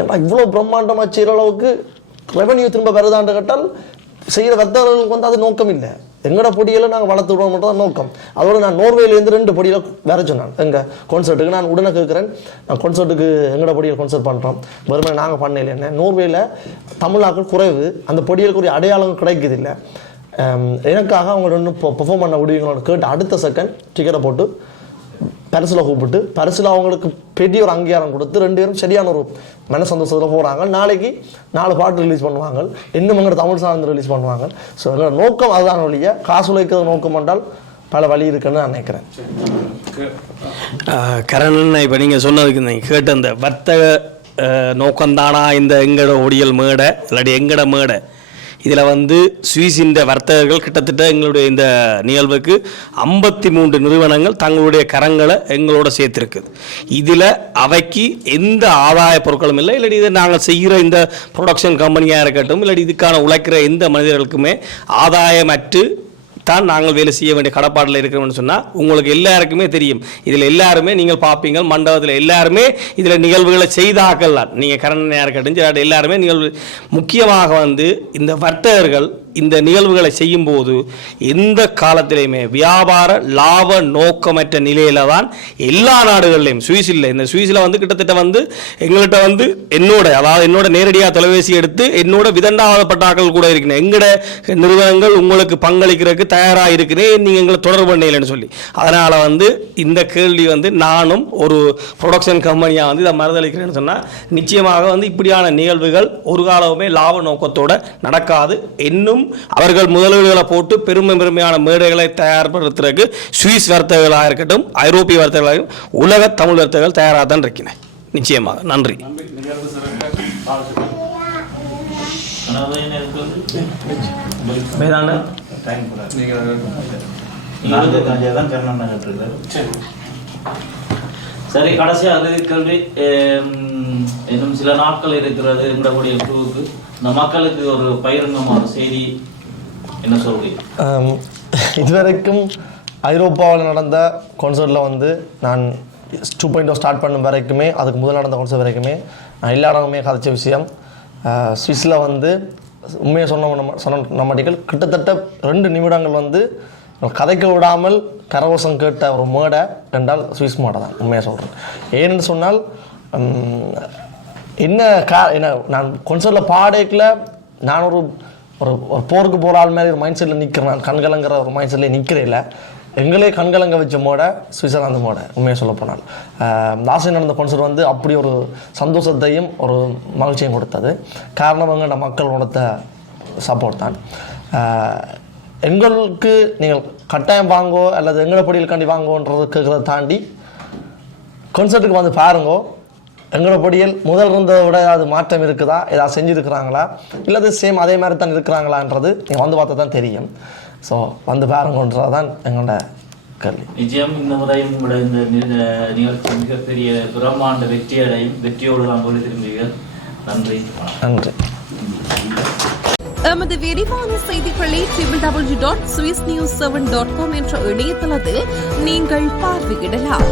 ஏன்னா இவ்வளோ பிரம்மாண்டமாக செய்கிற அளவுக்கு ரெவன்யூ திரும்ப வருதான்னு கேட்டால் செய்கிற வர்த்தகர்களுக்கு வந்து அது நோக்கம் இல்லை. எங்களோட பொடியில் நாங்கள் வளர்த்து விட மட்டும் தான் நோக்கம். அதோடு நான் நோர்வேலேருந்து 2 பொடியில் வேற சொன்னான் எங்கள் கான்சர்ட்டுக்கு. நான் உடனே கேட்குறேன், நான் கான்சர்ட்டுக்கு எங்களோட பொடியில் கான்சர்ட் பண்ணுறோம் வெறுமனே நாங்கள் பண்ணல. என்ன நோர்வேயில் தமிழாக்கள் குறைவு, அந்த பொடிகளுக்குரிய அடையாளம் கிடைக்குது இல்லை. எனக்காக அவங்க ஒன்று பெர்ஃபார்ம் பண்ண விடுவீங்களோட கேட்டு அடுத்த செகண்ட் டிக்கெட்டை போட்டு பரிசில் கூப்பிட்டு பரிசில் அவங்களுக்கு பெரிய ஒரு அங்கீகாரம் கொடுத்து 2 பேரும் சரியான ஒரு மன சந்தோஷத்தில் போகிறாங்க. நாளைக்கு 4 பாட்டு ரிலீஸ் பண்ணுவாங்க, இன்னும் எங்களோட தமிழ் சார்ந்து ரிலீஸ் பண்ணுவாங்க. ஸோ எங்களோட நோக்கம் அதுதான் வழிய காசு உழைக்கிறது நோக்கம் என்றால் பல வழி இருக்குன்னு நான் நினைக்கிறேன். கரணன், இப்போ நீங்கள் சொன்னதுக்கு நீங்கள் கேட்ட அந்த வர்த்தக நோக்கம்தானா இந்த எங்கட ஒடியல் மேடை இல்லாட்டி எங்கட மேடை இதில் வந்து சுவிஸின் வர்த்தகர்கள் கிட்டத்தட்ட எங்களுடைய இந்த நிகழ்வுக்கு 53 நிறுவனங்கள் தங்களுடைய கரங்களை எங்களோட சேர்த்துருக்குது. இதில் அவைக்கு எந்த ஆதாய பொருட்களும் இல்லை. இல்லாட்டி இதை நாங்கள் செய்கிற இந்த ப்ரொடக்ஷன் கம்பெனியாக இருக்கட்டும், இல்லாட்டி இதுக்கான உழைக்கிற எந்த மனிதர்களுக்குமே ஆதாயமற்று தான் நாங்கள் வேலை செய்ய வேண்டிய கடப்பாட்டில் இருக்கிறோம்னு சொன்னால் உங்களுக்கு எல்லாருக்குமே தெரியும். இதில் எல்லாருமே நீங்கள் பார்ப்பீங்க, மண்டபத்தில் எல்லாருமே இதில் நிகழ்வுகளை செய்தாக்கலாம். நீங்கள் கரணையாக இருக்கட்டும், எல்லாருமே நிகழ்வு முக்கியமாக வந்து இந்த வர்த்தகர்கள் இந்த நிகழ்வுகளை செய்யும்போது எந்த காலத்திலையுமே வியாபார லாப நோக்கமற்ற நிலையில தான் எல்லா நாடுகள்லையும், சுவிஸில் இந்த சுவிஸில் வந்து கிட்டத்தட்ட வந்து எங்கள்கிட்ட வந்து என்னோட நேரடியாக தொலைபேசி எடுத்து என்னோட விதண்டாவதப்பட்டாக்கள் கூட இருக்கிறேன். எங்களோட நிறுவனங்கள் உங்களுக்கு பங்களிக்கிறதுக்கு தயாராக இருக்கிறேன், நீங்கள் எங்களை தொடர்பு பண்ணலைன்னு சொல்லி. அதனால் வந்து இந்த கேள்வி வந்து நானும் ஒரு ப்ரொடக்ஷன் கம்பெனியாக வந்து இதை மறுதளிக்கிறேன்னு சொன்னால் நிச்சயமாக வந்து இப்படியான நிகழ்வுகள் ஒரு காலமே லாப நோக்கத்தோடு நடக்காது. இன்னும் அவர்கள் முதலீடுகளை போட்டு பெருமையான மேடைகளை தயார்படுத்துறதுக்கு சுவிஸ் வர்த்தகர்களாக இருக்கட்டும், ஐரோப்பிய வர்த்தகர்களாக, உலக தமிழ் வர்த்தகர்கள் தயாராக தான் இருக்கிறேன். நிச்சயமாக. நன்றி. சரி, கடைசியாக இறுதி கேள்வி. இன்னும் சில நாட்கள் இருக்கிறது எங்களுடைய குழுவுக்கு. இந்த மக்களுக்கு ஒரு பகிரங்கமான செய்தி என்ன சொல்றீங்க? இதுவரைக்கும் ஐரோப்பாவில் நடந்த கான்சர்ட்டில் வந்து நான் 2.0 ஸ்டார்ட் பண்ணும் வரைக்குமே, அதுக்கு முதல் நடந்த கான்சர்ட் வரைக்குமே நான் எல்லா இடமுமே கதைச்ச விஷயம், சுவிஸில் வந்து உண்மையை சொன்ன நம்மடிகள் கிட்டத்தட்ட 2 நிமிடங்கள் வந்து கதைக்க விடாமல் கரகோஷம் கேட்ட ஒரு மேடை என்றால் சுவிஸ் மேடை தான். உண்மையாக சொல்கிறேன். ஏன்னு சொன்னால் என்ன நான் கொன்சர்ட்டில் பாடேக்கில் நான் ஒரு போருக்கு போகிற ஆள் மாதிரி ஒரு மைண்ட் செட்டில் நிற்கிறேன், கண்கலங்கிற ஒரு மைண்ட் செட்டில் நிற்கிறேன். எங்களே கண்கலங்க வச்ச மோட சுவிட்சர்லாந்து மோட உண்மையை சொல்ல போனால் லாஸ்ட் நடந்த கொன்சர்ட் வந்து அப்படி ஒரு சந்தோஷத்தையும் ஒரு மகிழ்ச்சியும் கொடுத்தது. காரணம் எங்களோட மக்கள் கொடுத்த சப்போர்ட் தான். எங்களுக்கு நீங்கள் கட்டாயம் வாங்கோ அல்லது எங்களோட படியலுக்காண்டி வாங்கோன்றது கேட்குறத தாண்டி கொன்சர்ட்டுக்கு வந்து பாருங்கோ. எங்களோட படியல் முதல் இருந்ததை விட ஏதாவது மாற்றம் இருக்குதா, ஏதாவது செஞ்சுருக்கிறாங்களா, இல்லை சேம் அதே மாதிரி தான் இருக்கிறாங்களான்றது நீங்கள் வந்து பார்த்தா தான் தெரியும். ஸோ வந்து பாருங்கன்றது தான் எங்களோட கேள்வி. நிச்சயம் இந்த முறையும் உங்களோட இந்த நிகழ்ச்சி மிகப்பெரிய பிரம்மாண்ட வெற்றியோடு தான் கொண்டு திரும்புவீர்கள். நன்றி. நன்றி. எமது விரிவான செய்திகளை www.swissnews7.com என்ற இணையதளத்தில் நீங்கள் பார்வையிடலாம்.